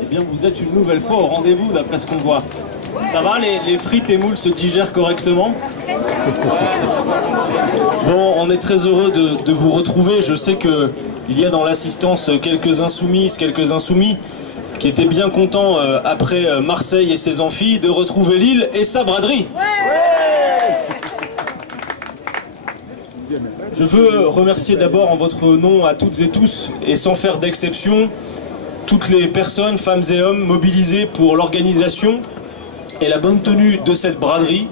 Eh bien, vous êtes une nouvelle fois au rendez-vous, d'après ce qu'on voit. Ça va, les frites et moules se digèrent correctement? Bon, on est très heureux de vous retrouver. Je sais qu'il y a dans l'assistance quelques insoumises, quelques insoumis qui étaient bien contents, après Marseille et ses amphis, de retrouver Lille et sa braderie. Je veux remercier d'abord en votre nom à toutes et tous, et sans faire d'exception, toutes les personnes, femmes et hommes, mobilisés pour l'organisation et la bonne tenue de cette braderie,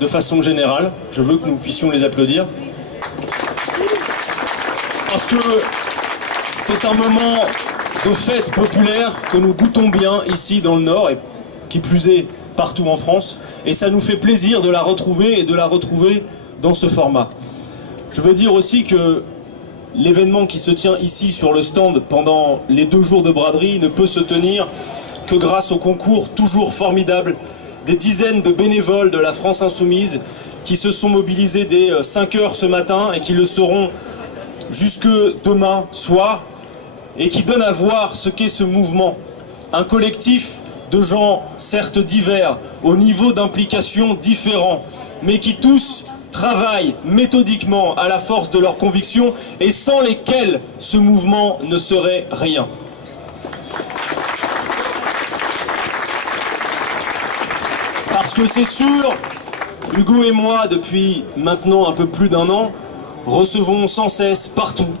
de façon générale. Je veux que nous puissions les applaudir. Parce que c'est un moment de fête populaire que nous goûtons bien ici dans le Nord, et qui plus est partout en France. Et ça nous fait plaisir de la retrouver, et de la retrouver dans ce format. Je veux dire aussi que l'événement qui se tient ici sur le stand pendant les 2 jours de braderie ne peut se tenir que grâce au concours toujours formidable des dizaines de bénévoles de la France Insoumise qui se sont mobilisés dès 5 h ce matin et qui le seront jusque demain soir, et qui donnent à voir ce qu'est ce mouvement. Un collectif de gens certes divers, au niveau d'implication différent, mais qui tous travaillent méthodiquement à la force de leurs convictions et sans lesquels ce mouvement ne serait rien. Parce que c'est sûr, Hugo et moi, depuis maintenant un peu plus d'1 an, recevons sans cesse partout,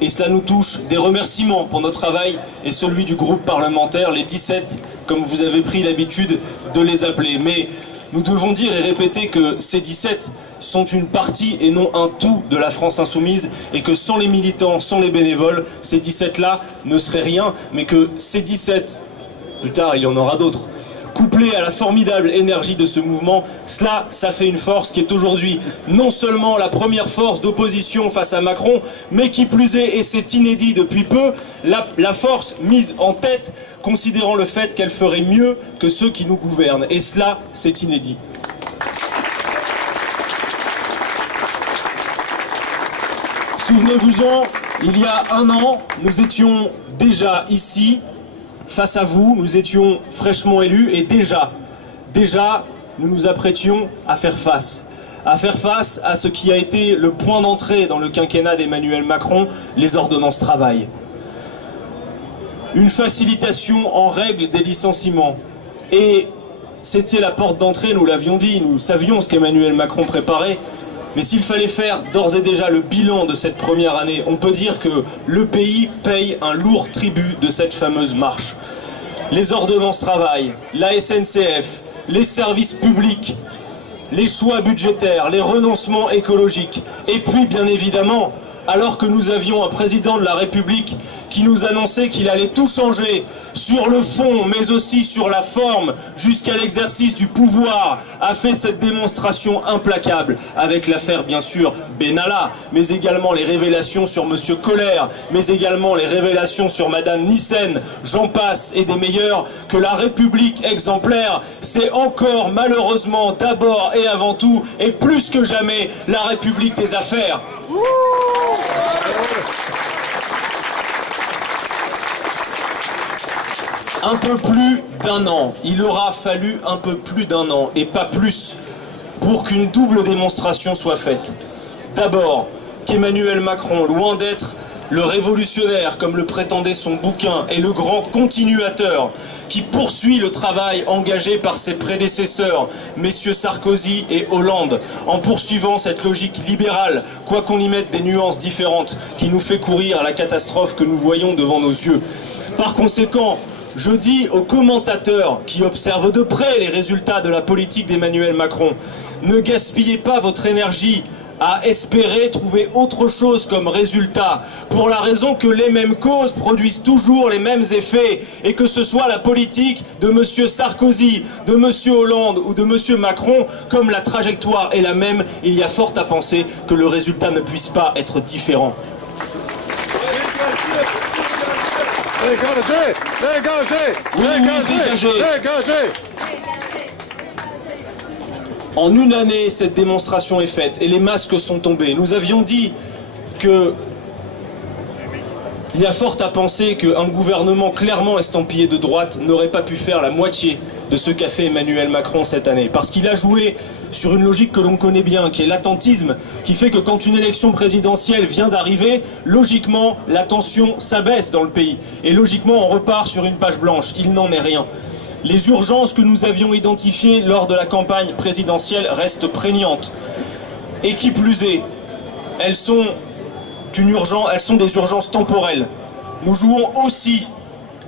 et cela nous touche, des remerciements pour notre travail et celui du groupe parlementaire, les 17, comme vous avez pris l'habitude de les appeler. Mais nous devons dire et répéter que ces 17 sont une partie et non un tout de la France Insoumise, et que sans les militants, sans les bénévoles, ces 17-là ne seraient rien, mais que ces 17, plus tard il y en aura d'autres, couplé à la formidable énergie de ce mouvement, ça fait une force qui est aujourd'hui non seulement la première force d'opposition face à Macron, mais qui plus est, et c'est inédit depuis peu, la force mise en tête, considérant le fait qu'elle ferait mieux que ceux qui nous gouvernent. Et cela, c'est inédit. Souvenez-vous-en, il y a 1 an, nous étions déjà ici, face à vous, nous étions fraîchement élus, et déjà, nous nous apprêtions à faire face à ce qui a été le point d'entrée dans le quinquennat d'Emmanuel Macron, les ordonnances travail. Une facilitation en règle des licenciements. Et c'était la porte d'entrée, nous l'avions dit, nous savions ce qu'Emmanuel Macron préparait. Mais s'il fallait faire d'ores et déjà le bilan de cette première année, on peut dire que le pays paye un lourd tribut de cette fameuse marche. Les ordonnances travail, la SNCF, les services publics, les choix budgétaires, les renoncements écologiques, et puis bien évidemment, alors que nous avions un président de la République qui nous annonçait qu'il allait tout changer sur le fond, mais aussi sur la forme, jusqu'à l'exercice du pouvoir, a fait cette démonstration implacable, avec l'affaire bien sûr Benalla, mais également les révélations sur Monsieur Colère, mais également les révélations sur Madame Nyssen, j'en passe, et des meilleurs, que la République exemplaire, c'est encore malheureusement d'abord et avant tout, et plus que jamais, la République des affaires. Un peu plus d'1 an, il aura fallu un peu plus d'1 an, et pas plus, pour qu'une double démonstration soit faite. D'abord, qu'Emmanuel Macron, loin d'être le révolutionnaire, comme le prétendait son bouquin, est le grand continuateur qui poursuit le travail engagé par ses prédécesseurs, messieurs Sarkozy et Hollande, en poursuivant cette logique libérale, quoi qu'on y mette des nuances différentes, qui nous fait courir à la catastrophe que nous voyons devant nos yeux. Par conséquent, je dis aux commentateurs qui observent de près les résultats de la politique d'Emmanuel Macron, ne gaspillez pas votre énergie à espérer trouver autre chose comme résultat, pour la raison que les mêmes causes produisent toujours les mêmes effets, et que ce soit la politique de M. Sarkozy, de M. Hollande ou de M. Macron, comme la trajectoire est la même, il y a fort à penser que le résultat ne puisse pas être différent. Dégagez. En 1 année, cette démonstration est faite et les masques sont tombés. Nous avions dit que Il y a fort à penser qu'un gouvernement clairement estampillé de droite n'aurait pas pu faire la moitié de ce qu'a fait Emmanuel Macron cette année. Parce qu'il a joué sur une logique que l'on connaît bien, qui est l'attentisme, qui fait que quand une élection présidentielle vient d'arriver, logiquement, la tension s'abaisse dans le pays. Et logiquement, on repart sur une page blanche. Il n'en est rien. Les urgences que nous avions identifiées lors de la campagne présidentielle restent prégnantes. Et qui plus est, elles sont des urgences temporelles. Nous jouons aussi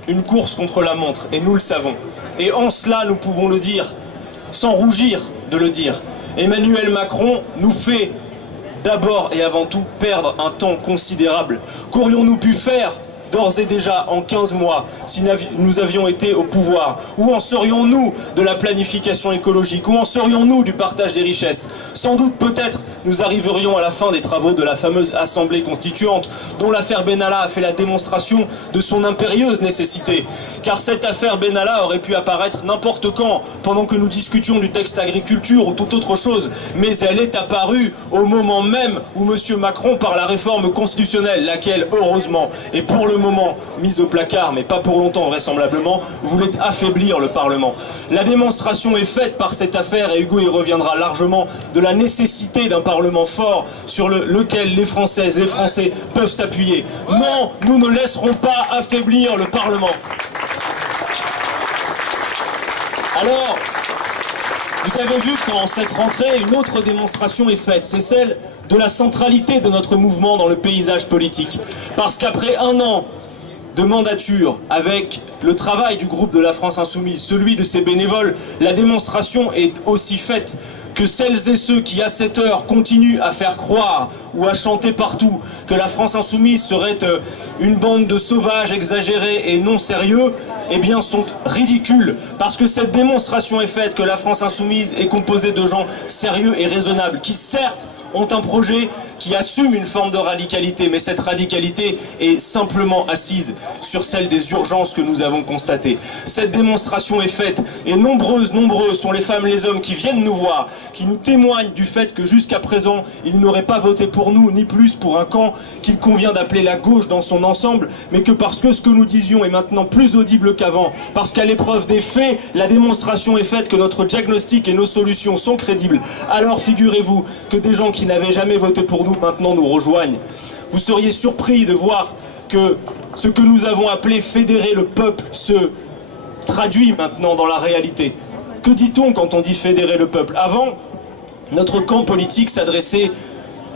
une course contre la montre, et nous le savons. Et en cela, nous pouvons le dire, sans rougir de le dire. Emmanuel Macron nous fait d'abord et avant tout perdre un temps considérable. Qu'aurions-nous pu faire d'ores et déjà en 15 mois si nous avions été au pouvoir? Où en serions-nous de la planification écologique? Où en serions-nous du partage des richesses? Sans doute, peut-être, nous arriverions à la fin des travaux de la fameuse Assemblée constituante, dont l'affaire Benalla a fait la démonstration de son impérieuse nécessité. Car cette affaire Benalla aurait pu apparaître n'importe quand, pendant que nous discutions du texte agriculture ou toute autre chose, mais elle est apparue au moment même où M. Macron, par la réforme constitutionnelle, laquelle, heureusement, est pour le moment mise au placard, mais pas pour longtemps vraisemblablement, voulait affaiblir le Parlement. La démonstration est faite par cette affaire, et Hugo y reviendra largement, de la nécessité d'un Parlement fort sur lequel les Françaises, les Français peuvent s'appuyer. Non, nous ne laisserons pas affaiblir le Parlement. Alors, vous avez vu qu'en cette rentrée, une autre démonstration est faite, c'est celle de la centralité de notre mouvement dans le paysage politique. Parce qu'après un an de mandature, avec le travail du groupe de la France Insoumise, celui de ses bénévoles, la démonstration est aussi faite que celles et ceux qui, à cette heure, continuent à faire croire ou à chanter partout que la France Insoumise serait une bande de sauvages exagérés et non sérieux, eh bien, sont ridicules. Parce que cette démonstration est faite que la France Insoumise est composée de gens sérieux et raisonnables, qui certes ont un projet qui assume une forme de radicalité, mais cette radicalité est simplement assise sur celle des urgences que nous avons constatées. Cette démonstration est faite, et nombreux sont les femmes et les hommes qui viennent nous voir, qui nous témoignent du fait que jusqu'à présent, ils n'auraient pas voté pour nous, ni plus pour un camp qu'il convient d'appeler la gauche dans son ensemble, mais que parce que ce que nous disions est maintenant plus audible qu'avant, parce qu'à l'épreuve des faits, la démonstration est faite que notre diagnostic et nos solutions sont crédibles. Alors figurez-vous que des gens qui n'avaient jamais voté pour nous maintenant nous rejoignent. Vous seriez surpris de voir que ce que nous avons appelé fédérer le peuple se traduit maintenant dans la réalité. Que dit-on quand on dit fédérer le peuple? Avant, notre camp politique s'adressait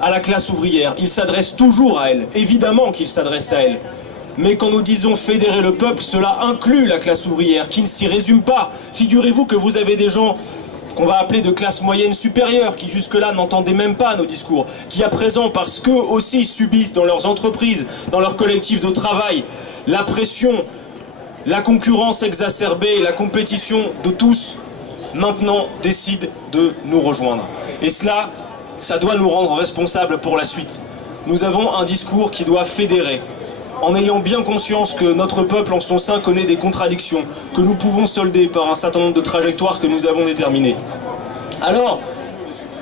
à la classe ouvrière. Il s'adresse toujours à elle. Évidemment qu'il s'adresse à elle. Mais quand nous disons fédérer le peuple, cela inclut la classe ouvrière, qui ne s'y résume pas. Figurez-vous que vous avez des gens qu'on va appeler de classe moyenne supérieure, qui jusque-là n'entendaient même pas nos discours, qui à présent, parce qu'eux aussi subissent dans leurs entreprises, dans leurs collectifs de travail, la pression, la concurrence exacerbée, la compétition de tous, maintenant décident de nous rejoindre. Et cela, ça doit nous rendre responsables pour la suite. Nous avons un discours qui doit fédérer, en ayant bien conscience que notre peuple en son sein connaît des contradictions, que nous pouvons solder par un certain nombre de trajectoires que nous avons déterminées. Alors,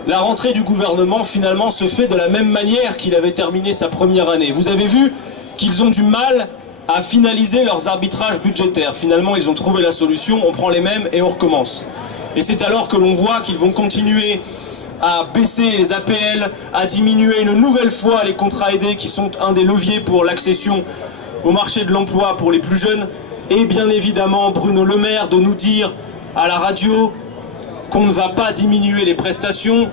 la rentrée du gouvernement finalement se fait de la même manière qu'il avait terminé sa première année. Vous avez vu qu'ils ont du mal à finaliser leurs arbitrages budgétaires. Finalement, ils ont trouvé la solution, on prend les mêmes et on recommence. Et c'est alors que l'on voit qu'ils vont continuer à baisser les APL, à diminuer une nouvelle fois les contrats aidés qui sont un des leviers pour l'accession au marché de l'emploi pour les plus jeunes. Et bien évidemment, Bruno Le Maire de nous dire à la radio qu'on ne va pas diminuer les prestations,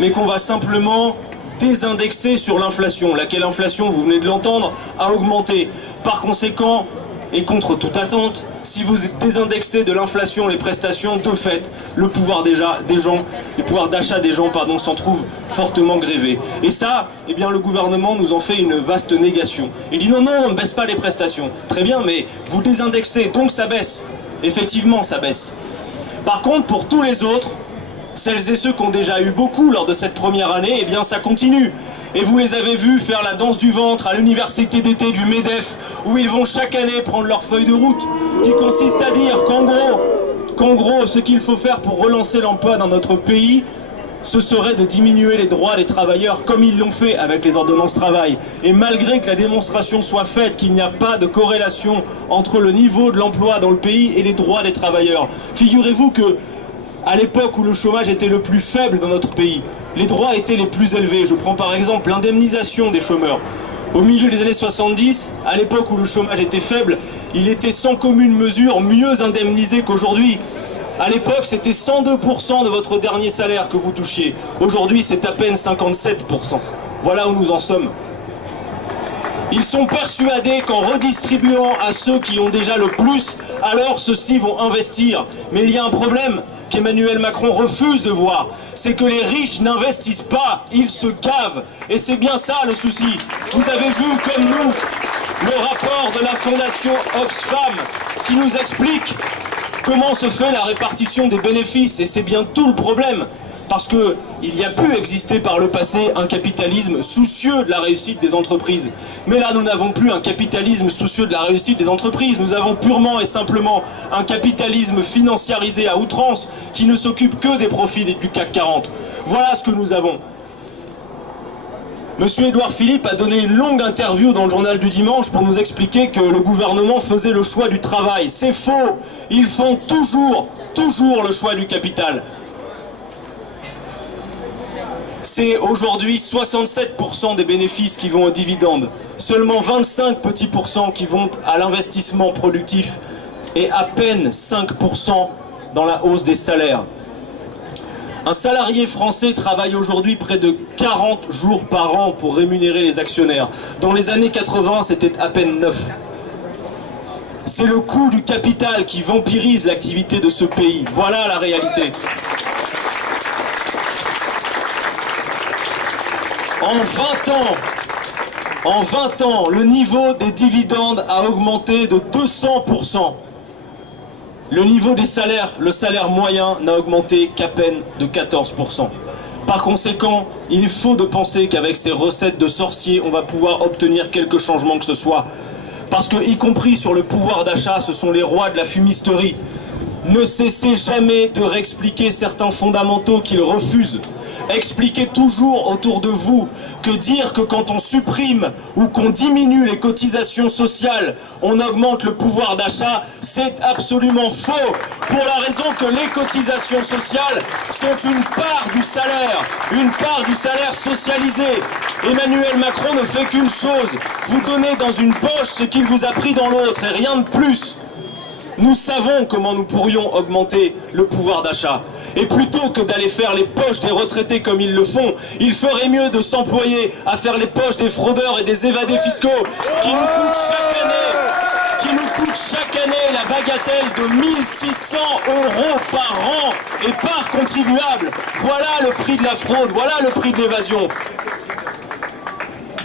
mais qu'on va simplement désindexer sur l'inflation, laquelle inflation, vous venez de l'entendre, a augmenté. Par conséquent, et contre toute attente, si vous désindexez de l'inflation les prestations, de fait, le pouvoir d'achat des gens s'en trouve fortement grévé. Et ça, eh bien, le gouvernement nous en fait une vaste négation. Il dit non, on ne baisse pas les prestations. Très bien, mais vous désindexez, donc ça baisse. Effectivement, ça baisse. Par contre, pour tous les autres, celles et ceux qui ont déjà eu beaucoup lors de cette première année, eh bien, ça continue. Et vous les avez vus faire la danse du ventre à l'université d'été du MEDEF, où ils vont chaque année prendre leur feuille de route, qui consiste à dire qu'en gros, ce qu'il faut faire pour relancer l'emploi dans notre pays, ce serait de diminuer les droits des travailleurs comme ils l'ont fait avec les ordonnances travail. Et malgré que la démonstration soit faite qu'il n'y a pas de corrélation entre le niveau de l'emploi dans le pays et les droits des travailleurs, figurez-vous que à l'époque où le chômage était le plus faible dans notre pays, les droits étaient les plus élevés. Je prends par exemple l'indemnisation des chômeurs. Au milieu des années 70, à l'époque où le chômage était faible, il était sans commune mesure mieux indemnisé qu'aujourd'hui. À l'époque, c'était 102% de votre dernier salaire que vous touchiez. Aujourd'hui, c'est à peine 57%. Voilà où nous en sommes. Ils sont persuadés qu'en redistribuant à ceux qui ont déjà le plus, alors ceux-ci vont investir. Mais il y a un problème qu'Emmanuel Macron refuse de voir. C'est que les riches n'investissent pas, ils se gavent. Et c'est bien ça le souci. Vous avez vu, comme nous, le rapport de la fondation Oxfam qui nous explique comment se fait la répartition des bénéfices. Et c'est bien tout le problème. Parce qu'il y a pu exister par le passé un capitalisme soucieux de la réussite des entreprises. Mais là, nous n'avons plus un capitalisme soucieux de la réussite des entreprises. Nous avons purement et simplement un capitalisme financiarisé à outrance qui ne s'occupe que des profits du CAC 40. Voilà ce que nous avons. Monsieur Édouard Philippe a donné une longue interview dans le journal du dimanche pour nous expliquer que le gouvernement faisait le choix du travail. C'est faux. Ils font toujours le choix du capital. C'est aujourd'hui 67% des bénéfices qui vont aux dividendes, seulement 25 petits pourcents qui vont à l'investissement productif et à peine 5% dans la hausse des salaires. Un salarié français travaille aujourd'hui près de 40 jours par an pour rémunérer les actionnaires. Dans les années 80, c'était à peine 9. C'est le coût du capital qui vampirise l'activité de ce pays. Voilà la réalité. En 20 ans, le niveau des dividendes a augmenté de 200%. Le niveau des salaires, le salaire moyen, n'a augmenté qu'à peine de 14%. Par conséquent, il est faux de penser qu'avec ces recettes de sorciers, on va pouvoir obtenir quelque changement que ce soit. Parce que, y compris sur le pouvoir d'achat, ce sont les rois de la fumisterie. Ne cessez jamais de réexpliquer certains fondamentaux qu'ils refusent. Expliquez toujours autour de vous que dire que quand on supprime ou qu'on diminue les cotisations sociales, on augmente le pouvoir d'achat, c'est absolument faux. Pour la raison que les cotisations sociales sont une part du salaire socialisé. Emmanuel Macron ne fait qu'une chose, vous donner dans une poche ce qu'il vous a pris dans l'autre et rien de plus. Nous savons comment nous pourrions augmenter le pouvoir d'achat. Et plutôt que d'aller faire les poches des retraités comme ils le font, il ferait mieux de s'employer à faire les poches des fraudeurs et des évadés fiscaux qui nous coûtent chaque année la bagatelle de 1 600 € par an et par contribuable. Voilà le prix de la fraude, voilà le prix de l'évasion.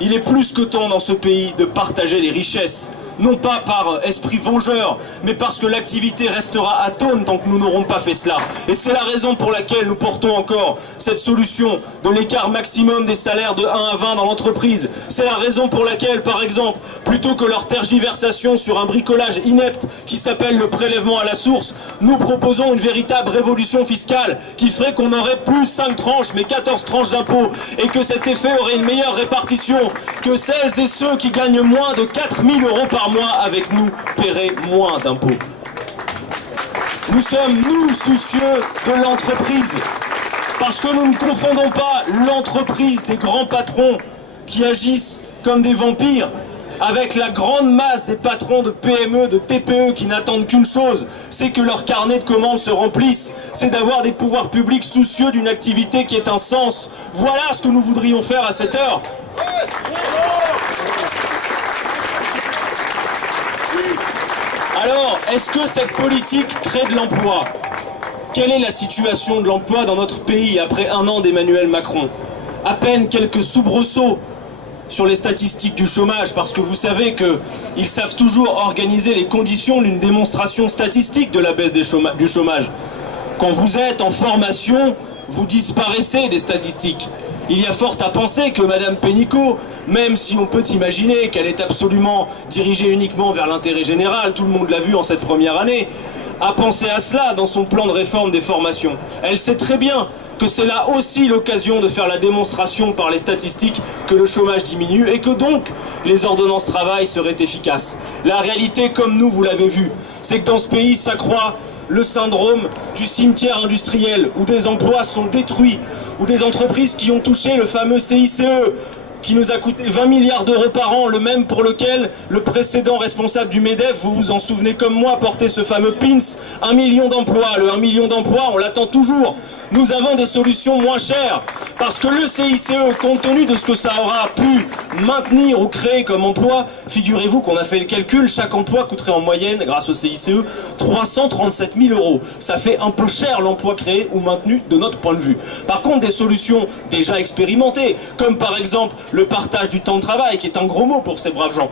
Il est plus que temps dans ce pays de partager les richesses. Non pas par esprit vengeur, mais parce que l'activité restera atone tant que nous n'aurons pas fait cela. Et c'est la raison pour laquelle nous portons encore cette solution de l'écart maximum des salaires de 1 à 20 dans l'entreprise. C'est la raison pour laquelle, par exemple, plutôt que leur tergiversation sur un bricolage inepte qui s'appelle le prélèvement à la source, nous proposons une véritable révolution fiscale qui ferait qu'on n'aurait plus 5 tranches, mais 14 tranches d'impôts, et que cet effet aurait une meilleure répartition, que celles et ceux qui gagnent moins de 4 000 € par mois avec nous paieraient moins d'impôts. Nous sommes, nous, soucieux de l'entreprise, parce que nous ne confondons pas l'entreprise des grands patrons qui agissent comme des vampires avec la grande masse des patrons de PME, de TPE qui n'attendent qu'une chose, c'est que leur carnet de commandes se remplisse, c'est d'avoir des pouvoirs publics soucieux d'une activité qui ait un sens. Voilà ce que nous voudrions faire à cette heure. Alors, est-ce que cette politique crée de l'emploi? Quelle est la situation de l'emploi dans notre pays après 1 an d'Emmanuel Macron? À peine quelques soubresauts sur les statistiques du chômage, parce que vous savez qu'ils savent toujours organiser les conditions d'une démonstration statistique de la baisse du chômage. Quand vous êtes en formation, vous disparaissez des statistiques. Il y a fort à penser que Madame Pénicaud, même si on peut imaginer qu'elle est absolument dirigée uniquement vers l'intérêt général, tout le monde l'a vu en cette première année, a pensé à cela dans son plan de réforme des formations. Elle sait très bien que c'est là aussi l'occasion de faire la démonstration par les statistiques que le chômage diminue et que donc les ordonnances travail seraient efficaces. La réalité, comme nous, vous l'avez vu, c'est que dans ce pays s'accroît le syndrome du cimetière industriel où des emplois sont détruits, où des entreprises qui ont touché le fameux CICE, qui nous a coûté 20 milliards d'euros par an, le même pour lequel le précédent responsable du MEDEF, vous vous en souvenez comme moi, portait ce fameux pins, 1 million d'emplois. Le 1 million d'emplois, on l'attend toujours. Nous avons des solutions moins chères, parce que le CICE, compte tenu de ce que ça aura pu maintenir ou créer comme emploi, figurez-vous qu'on a fait le calcul, chaque emploi coûterait en moyenne, grâce au CICE, 337 000 euros. Ça fait un peu cher l'emploi créé ou maintenu de notre point de vue. Par contre, des solutions déjà expérimentées, comme par exemple le partage du temps de travail, qui est un gros mot pour ces braves gens,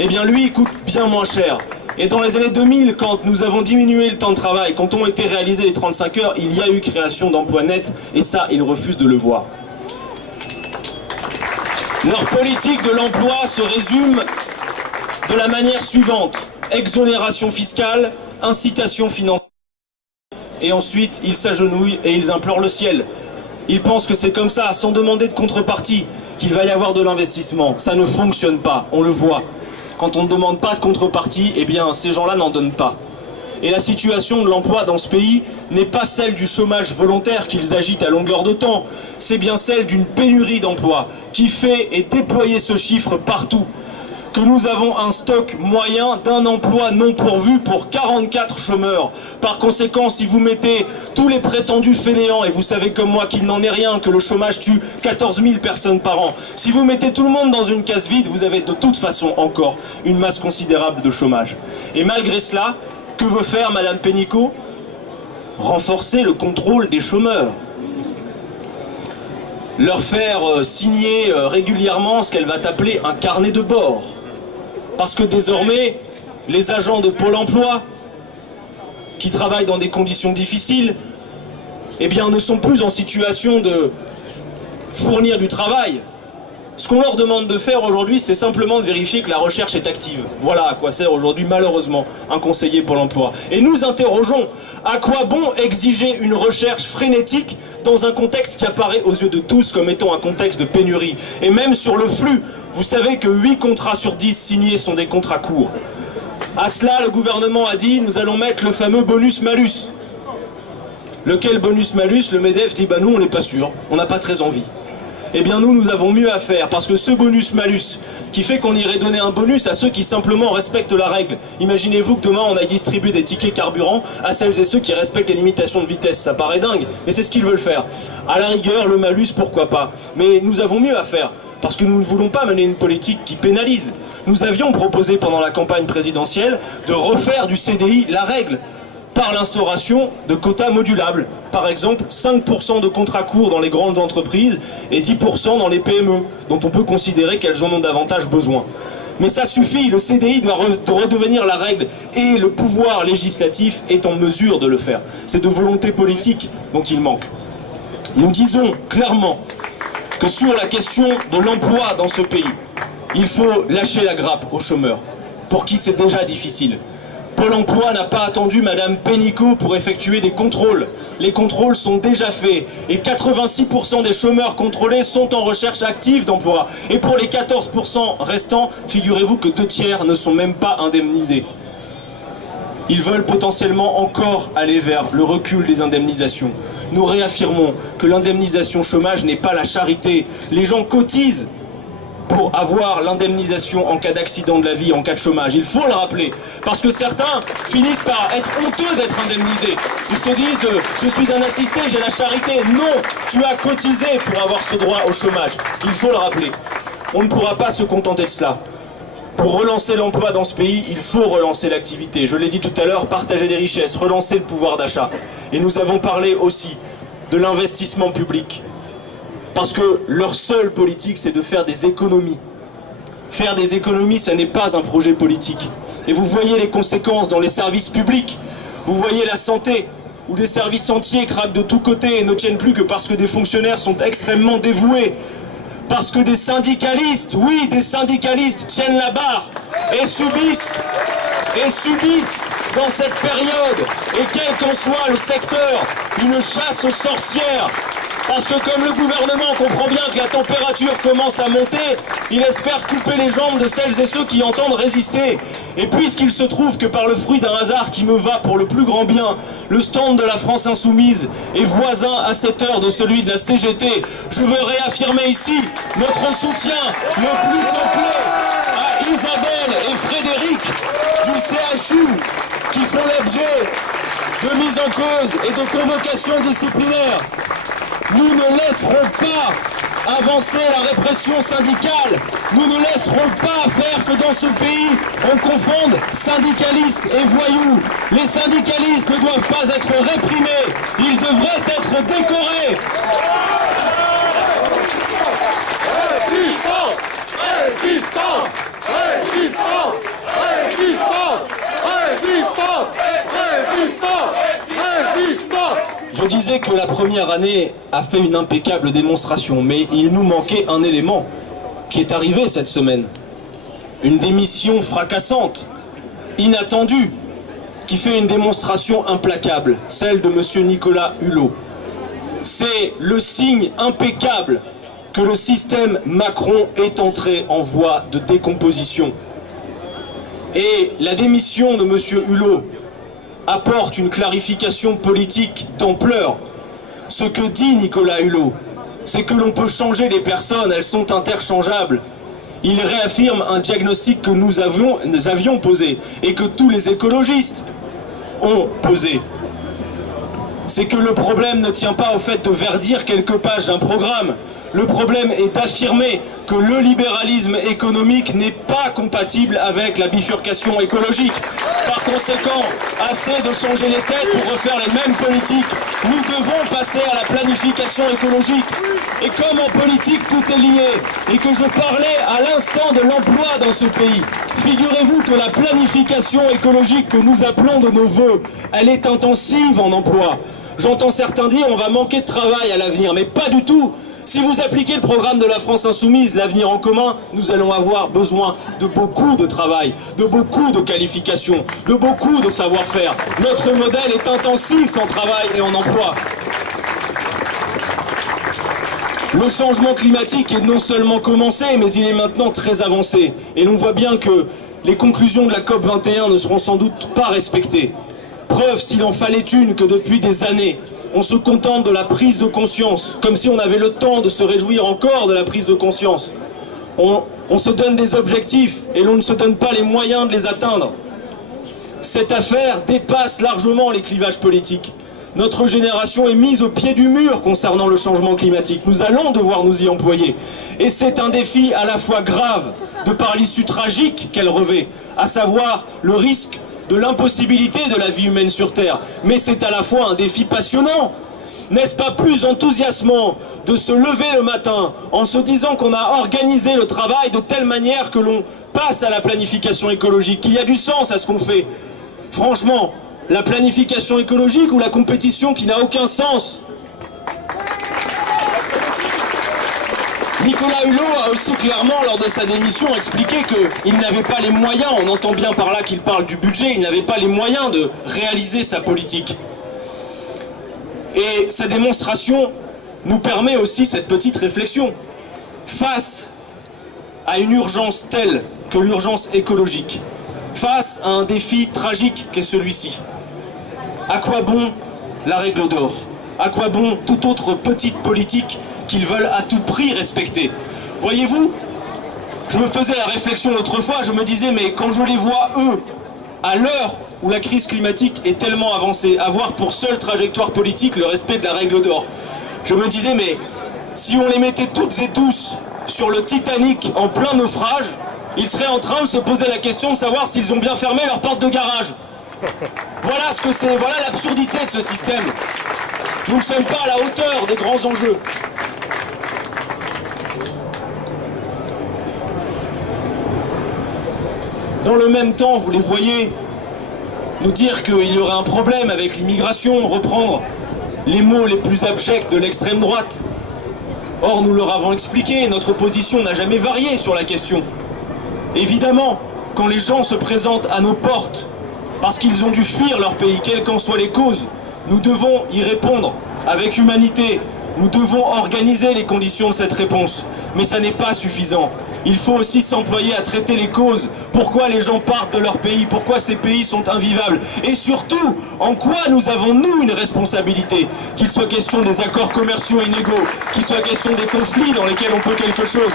eh bien lui, il coûte bien moins cher. Et dans les années 2000, quand nous avons diminué le temps de travail, quand ont été réalisés les 35 heures, il y a eu création d'emplois nets, et ça, ils refusent de le voir. Leur politique de l'emploi se résume de la manière suivante: exonération fiscale, incitation financière, et ensuite ils s'agenouillent et ils implorent le ciel. Ils pensent que c'est comme ça, sans demander de contrepartie, qu'il va y avoir de l'investissement. Ça ne fonctionne pas, on le voit. Quand on ne demande pas de contrepartie, eh bien ces gens-là n'en donnent pas. Et la situation de l'emploi dans ce pays n'est pas celle du chômage volontaire qu'ils agitent à longueur de temps, c'est bien celle d'une pénurie d'emplois qui fait et déployer ce chiffre partout. Que nous avons un stock moyen d'un emploi non pourvu pour 44 chômeurs. Par conséquent, si vous mettez tous les prétendus fainéants, et vous savez comme moi qu'il n'en est rien, que le chômage tue 14 000 personnes par an, si vous mettez tout le monde dans une case vide, vous avez de toute façon encore une masse considérable de chômage. Et malgré cela, que veut faire Madame Pénicaud? Renforcer le contrôle des chômeurs. Leur faire signer régulièrement ce qu'elle va appeler un carnet de bord. Parce que désormais, les agents de Pôle emploi, qui travaillent dans des conditions difficiles, eh bien, ne sont plus en situation de fournir du travail. Ce qu'on leur demande de faire aujourd'hui, c'est simplement de vérifier que la recherche est active. Voilà à quoi sert aujourd'hui, malheureusement, un conseiller Pôle emploi. Et nous interrogeons, à quoi bon exiger une recherche frénétique dans un contexte qui apparaît aux yeux de tous comme étant un contexte de pénurie? Et même sur le flux, vous savez que 8 contrats sur 10 signés sont des contrats courts. À cela, le gouvernement a dit, nous allons mettre le fameux bonus-malus. Lequel bonus-malus? Le MEDEF dit, bah nous on n'est pas sûr, on n'a pas très envie. Eh bien nous avons mieux à faire, parce que ce bonus-malus, qui fait qu'on irait donner un bonus à ceux qui simplement respectent la règle. Imaginez-vous que demain on aille distribuer des tickets carburant à celles et ceux qui respectent les limitations de vitesse. Ça paraît dingue, mais c'est ce qu'ils veulent faire. À la rigueur, le malus, pourquoi pas. Mais nous avons mieux à faire, parce que nous ne voulons pas mener une politique qui pénalise. Nous avions proposé pendant la campagne présidentielle de refaire du CDI la règle, par l'instauration de quotas modulables. Par exemple, 5% de contrats courts dans les grandes entreprises et 10% dans les PME, dont on peut considérer qu'elles en ont davantage besoin. Mais ça suffit, le CDI doit redevenir la règle et le pouvoir législatif est en mesure de le faire. C'est de volonté politique dont il manque. Nous disons clairement que sur la question de l'emploi dans ce pays, il faut lâcher la grappe aux chômeurs, pour qui c'est déjà difficile. Pôle emploi n'a pas attendu Madame Pénicaud pour effectuer des contrôles. Les contrôles sont déjà faits et 86% des chômeurs contrôlés sont en recherche active d'emploi. Et pour les 14% restants, figurez-vous que 2 tiers ne sont même pas indemnisés. Ils veulent potentiellement encore aller vers le recul des indemnisations. Nous réaffirmons que l'indemnisation chômage n'est pas la charité. Les gens cotisent pour avoir l'indemnisation en cas d'accident de la vie, en cas de chômage. Il faut le rappeler, parce que certains finissent par être honteux d'être indemnisés. Ils se disent je suis un assisté, j'ai la charité. Non, tu as cotisé pour avoir ce droit au chômage. Il faut le rappeler. On ne pourra pas se contenter de cela. Pour relancer l'emploi dans ce pays, il faut relancer l'activité. Je l'ai dit tout à l'heure, partager les richesses, relancer le pouvoir d'achat. Et nous avons parlé aussi de l'investissement public. Parce que leur seule politique, c'est de faire des économies. Faire des économies, ça n'est pas un projet politique. Et vous voyez les conséquences dans les services publics. Vous voyez la santé, où des services entiers craquent de tous côtés et ne tiennent plus que parce que des fonctionnaires sont extrêmement dévoués. Parce que des syndicalistes, oui, des syndicalistes tiennent la barre et subissent dans cette période, et quel qu'en soit le secteur, une chasse aux sorcières. Parce que comme le gouvernement comprend bien que la température commence à monter, il espère couper les jambes de celles et ceux qui entendent résister. Et puisqu'il se trouve que par le fruit d'un hasard qui me va pour le plus grand bien, le stand de la France Insoumise est voisin à cette heure de celui de la CGT, je veux réaffirmer ici notre soutien le plus complet à Isabelle et Frédéric du CHU qui font l'objet de mise en cause et de convocation disciplinaire. Nous ne laisserons pas avancer la répression syndicale. Nous ne laisserons pas faire que dans ce pays, on confonde syndicalistes et voyous. Les syndicalistes ne doivent pas être réprimés. Ils devraient être décorés. Résistance! Résistance! Résistance! Résistance! Résistance! Résistance! Résistance! Je disais que la première année a fait une impeccable démonstration, mais il nous manquait un élément qui est arrivé cette semaine. Une démission fracassante, inattendue, qui fait une démonstration implacable, celle de M. Nicolas Hulot. C'est le signe impeccable que le système Macron est entré en voie de décomposition. Et la démission de M. Hulot apporte une clarification politique d'ampleur. Ce que dit Nicolas Hulot, c'est que l'on peut changer les personnes, elles sont interchangeables. Il réaffirme un diagnostic que nous avions posé et que tous les écologistes ont posé. C'est que le problème ne tient pas au fait de verdir quelques pages d'un programme. Le problème est d'affirmer que le libéralisme économique n'est pas compatible avec la bifurcation écologique. Par conséquent, assez de changer les têtes pour refaire les mêmes politiques. Nous devons passer à la planification écologique. Et comme en politique tout est lié, et que je parlais à l'instant de l'emploi dans ce pays, figurez-vous que la planification écologique que nous appelons de nos voeux, elle est intensive en emploi. J'entends certains dire on va manquer de travail à l'avenir, mais pas du tout. Si vous appliquez le programme de la France Insoumise, l'avenir en commun, nous allons avoir besoin de beaucoup de travail, de beaucoup de qualifications, de beaucoup de savoir-faire. Notre modèle est intensif en travail et en emploi. Le changement climatique est non seulement commencé, mais il est maintenant très avancé. Et l'on voit bien que les conclusions de la COP21 ne seront sans doute pas respectées. Preuve, s'il en fallait une, que depuis des années, on se contente de la prise de conscience, comme si on avait le temps de se réjouir encore de la prise de conscience. On se donne des objectifs et l'on ne se donne pas les moyens de les atteindre. Cette affaire dépasse largement les clivages politiques. Notre génération est mise au pied du mur concernant le changement climatique. Nous allons devoir nous y employer. Et c'est un défi à la fois grave, de par l'issue tragique qu'elle revêt, à savoir le risque de l'impossibilité de la vie humaine sur Terre. Mais c'est à la fois un défi passionnant. N'est-ce pas plus enthousiasmant de se lever le matin en se disant qu'on a organisé le travail de telle manière que l'on passe à la planification écologique, qu'il y a du sens à ce qu'on fait? Franchement, la planification écologique ou la compétition qui n'a aucun sens? Nicolas Hulot a aussi clairement, lors de sa démission, expliqué qu'il n'avait pas les moyens, on entend bien par là qu'il parle du budget, il n'avait pas les moyens de réaliser sa politique. Et sa démonstration nous permet aussi cette petite réflexion. Face à une urgence telle que l'urgence écologique, face à un défi tragique qu'est celui-ci, à quoi bon la règle d'or? À quoi bon toute autre petite politique qu'ils veulent à tout prix respecter? Voyez-vous, je me faisais la réflexion l'autre fois, je me disais, mais quand je les vois, eux, à l'heure où la crise climatique est tellement avancée, avoir pour seule trajectoire politique le respect de la règle d'or, je me disais, mais si on les mettait toutes et tous sur le Titanic en plein naufrage, ils seraient en train de se poser la question de savoir s'ils ont bien fermé leur porte de garage. Voilà ce que c'est, voilà l'absurdité de ce système. Nous ne sommes pas à la hauteur des grands enjeux. Dans le même temps, vous les voyez nous dire qu'il y aurait un problème avec l'immigration, reprendre les mots les plus abjects de l'extrême droite. Or, nous leur avons expliqué, notre position n'a jamais varié sur la question. Évidemment, quand les gens se présentent à nos portes parce qu'ils ont dû fuir leur pays, quelles qu'en soient les causes. Nous devons y répondre avec humanité. Nous devons organiser les conditions de cette réponse. Mais ça n'est pas suffisant. Il faut aussi s'employer à traiter les causes. Pourquoi les gens partent de leur pays? Pourquoi ces pays sont invivables? Et surtout, en quoi nous avons, nous, une responsabilité? Qu'il soit question des accords commerciaux inégaux, qu'il soit question des conflits dans lesquels on peut quelque chose,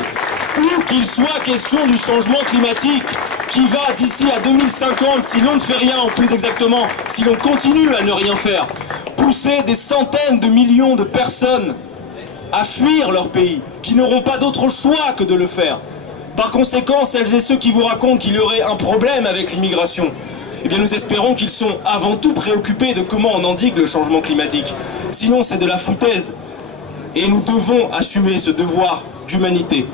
ou qu'il soit question du changement climatique qui va d'ici à 2050, si l'on ne fait rien, ou plus exactement, si l'on continue à ne rien faire, pousser des centaines de millions de personnes à fuir leur pays, qui n'auront pas d'autre choix que de le faire. Par conséquent, celles et ceux qui vous racontent qu'il y aurait un problème avec l'immigration, eh bien nous espérons qu'ils sont avant tout préoccupés de comment on endigue le changement climatique. Sinon c'est de la foutaise. Et nous devons assumer ce devoir d'humanité.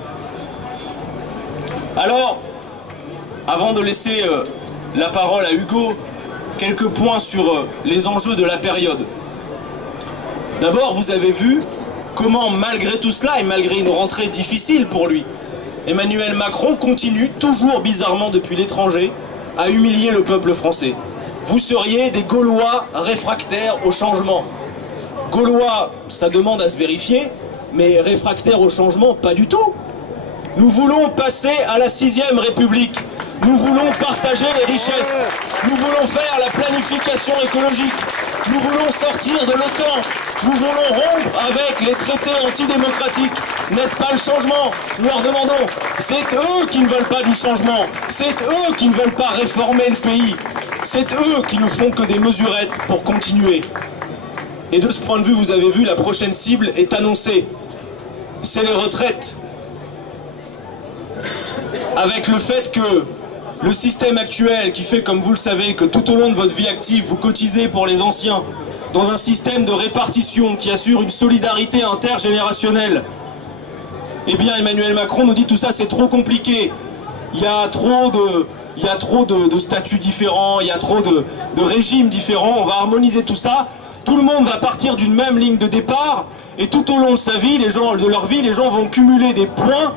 Alors, avant de laisser la parole à Hugo, quelques points sur les enjeux de la période. D'abord, vous avez vu comment, malgré tout cela, et malgré une rentrée difficile pour lui, Emmanuel Macron continue, toujours bizarrement depuis l'étranger, à humilier le peuple français. Vous seriez des Gaulois réfractaires au changement. Gaulois, ça demande à se vérifier, mais réfractaires au changement, pas du tout. Nous voulons passer à la 6e République. Nous voulons partager les richesses. Nous voulons faire la planification écologique. Nous voulons sortir de l'OTAN. Nous voulons rompre avec les traités antidémocratiques. N'est-ce pas le changement? Nous leur demandons. C'est eux qui ne veulent pas du changement. C'est eux qui ne veulent pas réformer le pays. C'est eux qui ne font que des mesurettes pour continuer. Et de ce point de vue, vous avez vu, la prochaine cible est annoncée. C'est les retraites. Avec le fait que le système actuel qui fait, comme vous le savez, que tout au long de votre vie active, vous cotisez pour les anciens, dans un système de répartition qui assure une solidarité intergénérationnelle, eh bien Emmanuel Macron nous dit tout ça c'est trop compliqué, il y a trop de statuts différents, il y a trop de régimes différents, on va harmoniser tout ça, tout le monde va partir d'une même ligne de départ, et tout au long de sa vie, les gens vont cumuler des points,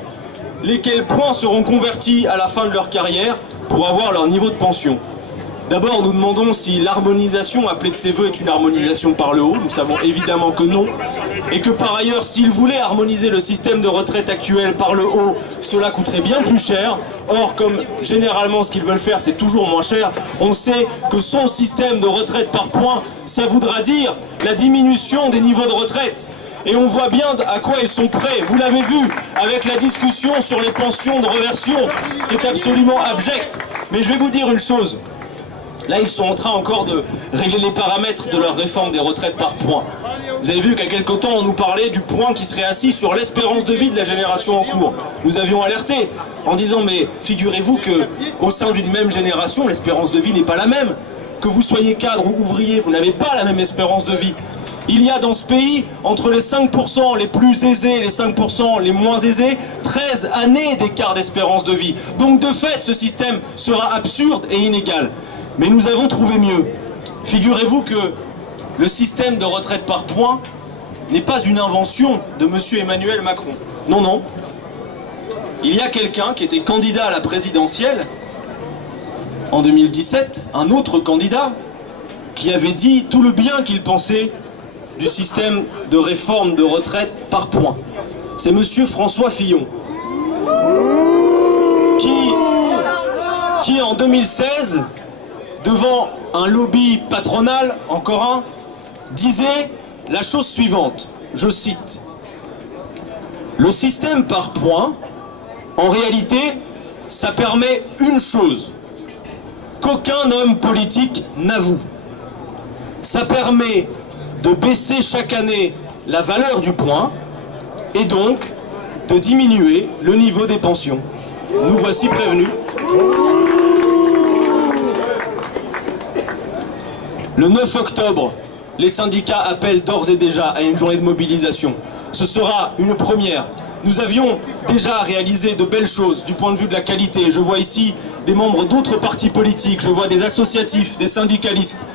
lesquels points seront convertis à la fin de leur carrière pour avoir leur niveau de pension. D'abord, nous demandons si l'harmonisation appelée de ses voeux est une harmonisation par le haut. Nous savons évidemment que non. Et que par ailleurs, s'il voulait harmoniser le système de retraite actuel par le haut, cela coûterait bien plus cher. Or, comme généralement ce qu'ils veulent faire, c'est toujours moins cher, on sait que son système de retraite par points, ça voudra dire la diminution des niveaux de retraite. Et on voit bien à quoi ils sont prêts. Vous l'avez vu avec la discussion sur les pensions de réversion, qui est absolument abjecte. Mais je vais vous dire une chose. Là, ils sont en train encore de régler les paramètres de leur réforme des retraites par points. Vous avez vu qu'à quelque temps, on nous parlait du point qui serait assis sur l'espérance de vie de la génération en cours. Nous avions alerté en disant, mais figurez-vous qu'au sein d'une même génération, l'espérance de vie n'est pas la même. Que vous soyez cadre ou ouvrier, vous n'avez pas la même espérance de vie. Il y a dans ce pays, entre les 5% les plus aisés et les 5% les moins aisés, 13 années d'écart d'espérance de vie. Donc de fait, ce système sera absurde et inégal. Mais nous avons trouvé mieux. Figurez-vous que le système de retraite par points n'est pas une invention de M. Emmanuel Macron. Non, non. Il y a quelqu'un qui était candidat à la présidentielle en 2017, un autre candidat, qui avait dit tout le bien qu'il pensait du système de réforme de retraite par points. C'est M. François Fillon, qui en 2016, devant un lobby patronal, encore un, disait la chose suivante, je cite, « Le système par points, en réalité, ça permet une chose qu'aucun homme politique n'avoue. Ça permet de baisser chaque année la valeur du point et donc de diminuer le niveau des pensions. Nous voici prévenus. Le 9 octobre, les syndicats appellent d'ores et déjà à une journée de mobilisation. Ce sera une première. Nous avions déjà réalisé de belles choses du point de vue de la qualité. Je vois ici des membres d'autres partis politiques, je vois des associatifs, des syndicalistes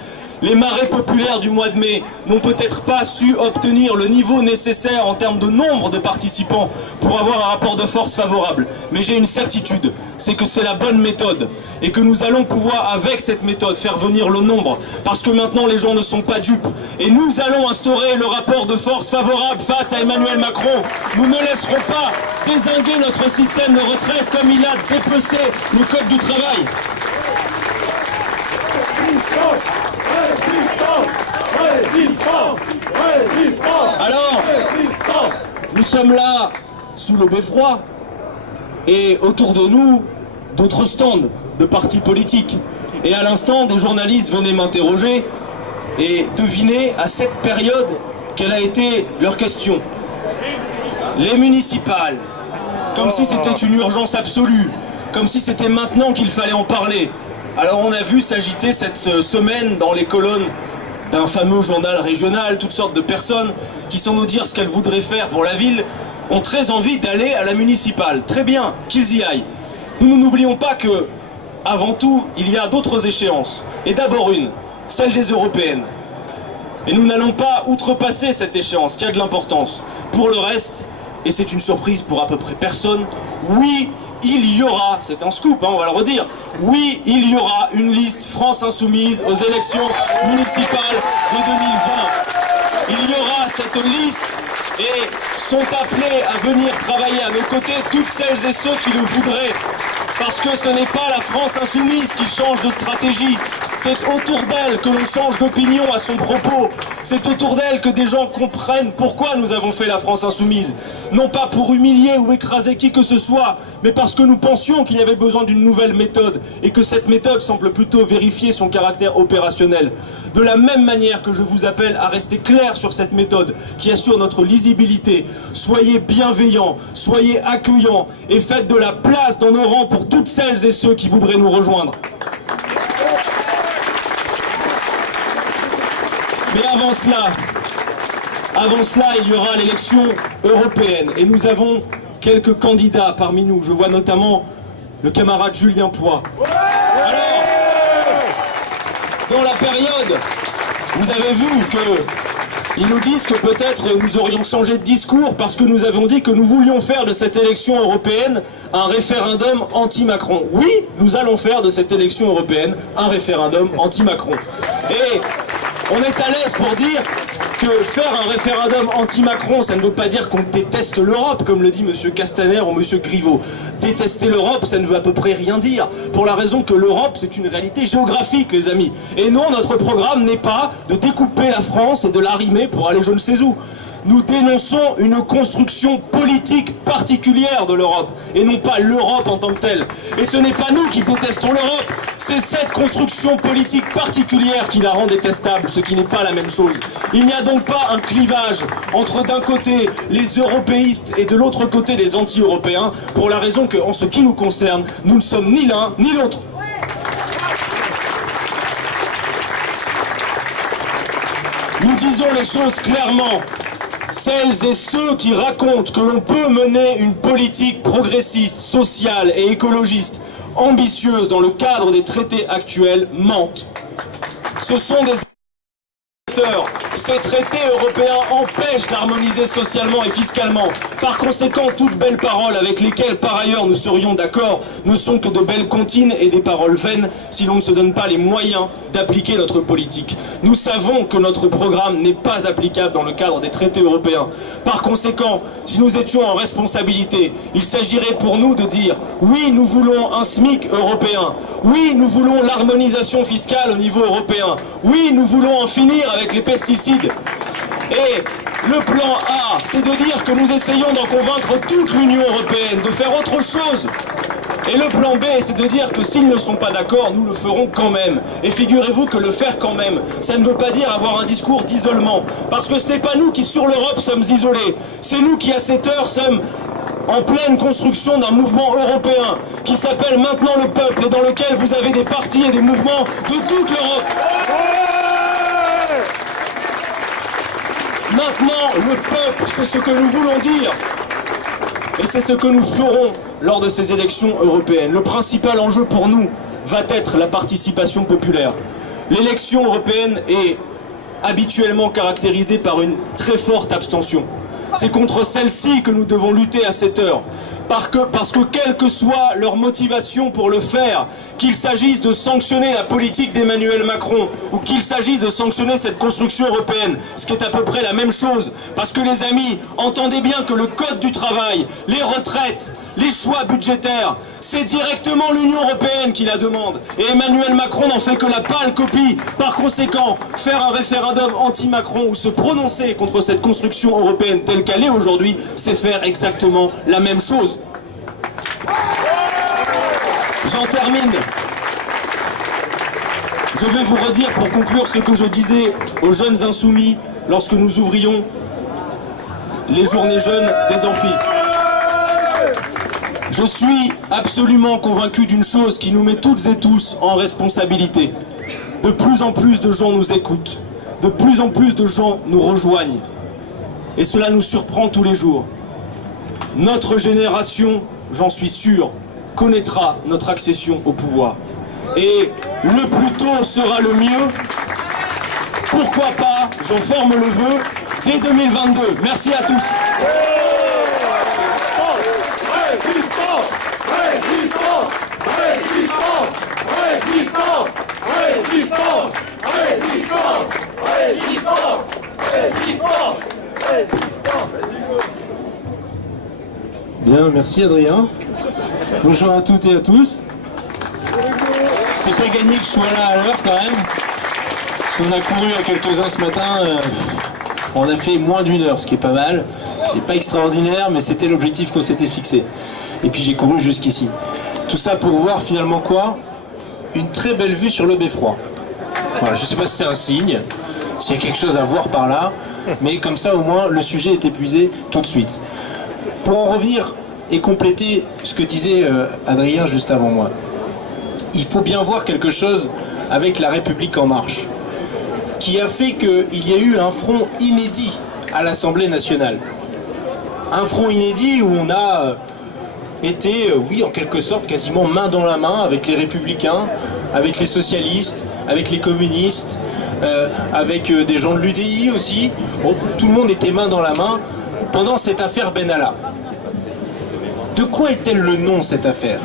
Les marées populaires du mois de mai n'ont peut-être pas su obtenir le niveau nécessaire en termes de nombre de participants pour avoir un rapport de force favorable. Mais j'ai une certitude, c'est que c'est la bonne méthode et que nous allons pouvoir, avec cette méthode, faire venir le nombre. Parce que maintenant, les gens ne sont pas dupes. Et nous allons instaurer le rapport de force favorable face à Emmanuel Macron. Nous ne laisserons pas dézinguer notre système de retraite comme il a dépecé le code du travail. Alors, nous sommes là sous le beffroi et autour de nous d'autres stands de partis politiques. Et à l'instant, des journalistes venaient m'interroger et deviner à cette période quelle a été leur question. Les municipales, comme si c'était une urgence absolue, comme si c'était maintenant qu'il fallait en parler. Alors on a vu s'agiter cette semaine dans les colonnes d'un fameux journal régional, toutes sortes de personnes qui, sans nous dire ce qu'elles voudraient faire pour la ville, ont très envie d'aller à la municipale. Très bien, qu'ils y aillent. Nous n'oublions pas que, avant tout, il y a d'autres échéances. Et d'abord une, celle des européennes. Et nous n'allons pas outrepasser cette échéance qui a de l'importance. Pour le reste, et c'est une surprise pour à peu près personne, oui, il y aura, c'est un scoop, hein, on va le redire, oui, il y aura une liste France Insoumise aux élections municipales de 2020. Il y aura cette liste et sont appelés à venir travailler à nos côtés toutes celles et ceux qui le voudraient. Parce que ce n'est pas la France Insoumise qui change de stratégie. C'est autour d'elle que l'on change d'opinion à son propos. C'est autour d'elle que des gens comprennent pourquoi nous avons fait la France Insoumise. Non pas pour humilier ou écraser qui que ce soit, mais parce que nous pensions qu'il y avait besoin d'une nouvelle méthode et que cette méthode semble plutôt vérifier son caractère opérationnel. De la même manière que je vous appelle à rester clair sur cette méthode qui assure notre lisibilité, soyez bienveillants, soyez accueillants et faites de la place dans nos rangs pour toutes celles et ceux qui voudraient nous rejoindre. Mais avant cela, il y aura l'élection européenne. Et nous avons quelques candidats parmi nous. Je vois notamment le camarade Julien Poix. Alors, dans la période, vous avez vu qu'ils nous disent que peut-être nous aurions changé de discours parce que nous avons dit que nous voulions faire de cette élection européenne un référendum anti-Macron. Oui, nous allons faire de cette élection européenne un référendum anti-Macron. Et on est à l'aise pour dire que faire un référendum anti-Macron, ça ne veut pas dire qu'on déteste l'Europe, comme le dit M. Castaner ou M. Griveaux. Détester l'Europe, ça ne veut à peu près rien dire, pour la raison que l'Europe, c'est une réalité géographique, les amis. Et non, notre programme n'est pas de découper la France et de l'arrimer pour aller je ne sais où. Nous dénonçons une construction politique particulière de l'Europe, et non pas l'Europe en tant que telle. Et ce n'est pas nous qui détestons l'Europe, c'est cette construction politique particulière qui la rend détestable, ce qui n'est pas la même chose. Il n'y a donc pas un clivage entre d'un côté les européistes et de l'autre côté les anti-européens, pour la raison qu'en ce qui nous concerne, nous ne sommes ni l'un ni l'autre. Nous disons les choses clairement. Celles et ceux qui racontent que l'on peut mener une politique progressiste, sociale et écologiste ambitieuse dans le cadre des traités actuels mentent. Ce sont des acteurs. Ces traités européens empêchent d'harmoniser socialement et fiscalement. Par conséquent, toutes belles paroles avec lesquelles par ailleurs nous serions d'accord ne sont que de belles comptines et des paroles vaines si l'on ne se donne pas les moyens d'appliquer notre politique. Nous savons que notre programme n'est pas applicable dans le cadre des traités européens. Par conséquent, si nous étions en responsabilité, il s'agirait pour nous de dire oui, nous voulons un SMIC européen. Oui, nous voulons l'harmonisation fiscale au niveau européen. Oui, nous voulons en finir avec les pesticides. Et le plan A, c'est de dire que nous essayons d'en convaincre toute l'Union européenne, de faire autre chose. Et le plan B, c'est de dire que s'ils ne sont pas d'accord, nous le ferons quand même. Et figurez-vous que le faire quand même, ça ne veut pas dire avoir un discours d'isolement. Parce que ce n'est pas nous qui, sur l'Europe, sommes isolés. C'est nous qui, à cette heure, sommes en pleine construction d'un mouvement européen qui s'appelle Maintenant le Peuple et dans lequel vous avez des partis et des mouvements de toute l'Europe. Maintenant, le peuple, c'est ce que nous voulons dire. Et c'est ce que nous ferons lors de ces élections européennes. Le principal enjeu pour nous va être la participation populaire. L'élection européenne est habituellement caractérisée par une très forte abstention. C'est contre celle-ci que nous devons lutter à cette heure. Parce que quelle que soit leur motivation pour le faire, qu'il s'agisse de sanctionner la politique d'Emmanuel Macron ou qu'il s'agisse de sanctionner cette construction européenne, ce qui est à peu près la même chose, parce que les amis, entendez bien que le code du travail, les retraites, les choix budgétaires, c'est directement l'Union européenne qui la demande. Et Emmanuel Macron n'en fait que la pâle copie. Par conséquent, faire un référendum anti-Macron ou se prononcer contre cette construction européenne telle qu'elle est aujourd'hui, c'est faire exactement la même chose. J'en termine. Je vais vous redire pour conclure ce que je disais aux jeunes insoumis lorsque nous ouvrions les journées jeunes des amphis. Je suis absolument convaincu d'une chose qui nous met toutes et tous en responsabilité. De plus en plus de gens nous écoutent, de plus en plus de gens nous rejoignent. Et cela nous surprend tous les jours. Notre génération, j'en suis sûr, connaîtra notre accession au pouvoir. Et le plus tôt sera le mieux. Pourquoi pas, j'en forme le vœu, dès 2022. Merci à tous. Résistance! Résistance! Résistance! Résistance! Résistance! Résistance! Résistance! Résistance! Résistance! Bien, merci Adrien. Bonjour à toutes et à tous. C'était pas gagné que je sois là à l'heure quand même. Parce qu'on a couru à quelques-uns ce matin. On a fait moins d'une heure, ce qui est pas mal. C'est pas extraordinaire, mais c'était l'objectif qu'on s'était fixé. Et puis j'ai couru jusqu'ici. Tout ça pour voir finalement quoi? Une très belle vue sur le beffroi. Voilà, je sais pas si c'est un signe, s'il y a quelque chose à voir par là, mais comme ça au moins le sujet est épuisé tout de suite. Pour en revenir et compléter ce que disait Adrien juste avant moi, il faut bien voir quelque chose avec La République En Marche, qui a fait qu'il y a eu un front inédit à l'Assemblée nationale. Un front inédit où on a été, oui, en quelque sorte, quasiment main dans la main avec les Républicains, avec les socialistes, avec les communistes, avec des gens de l'UDI aussi. Bon, tout le monde était main dans la main pendant cette affaire Benalla. De quoi est-elle le nom, cette affaire?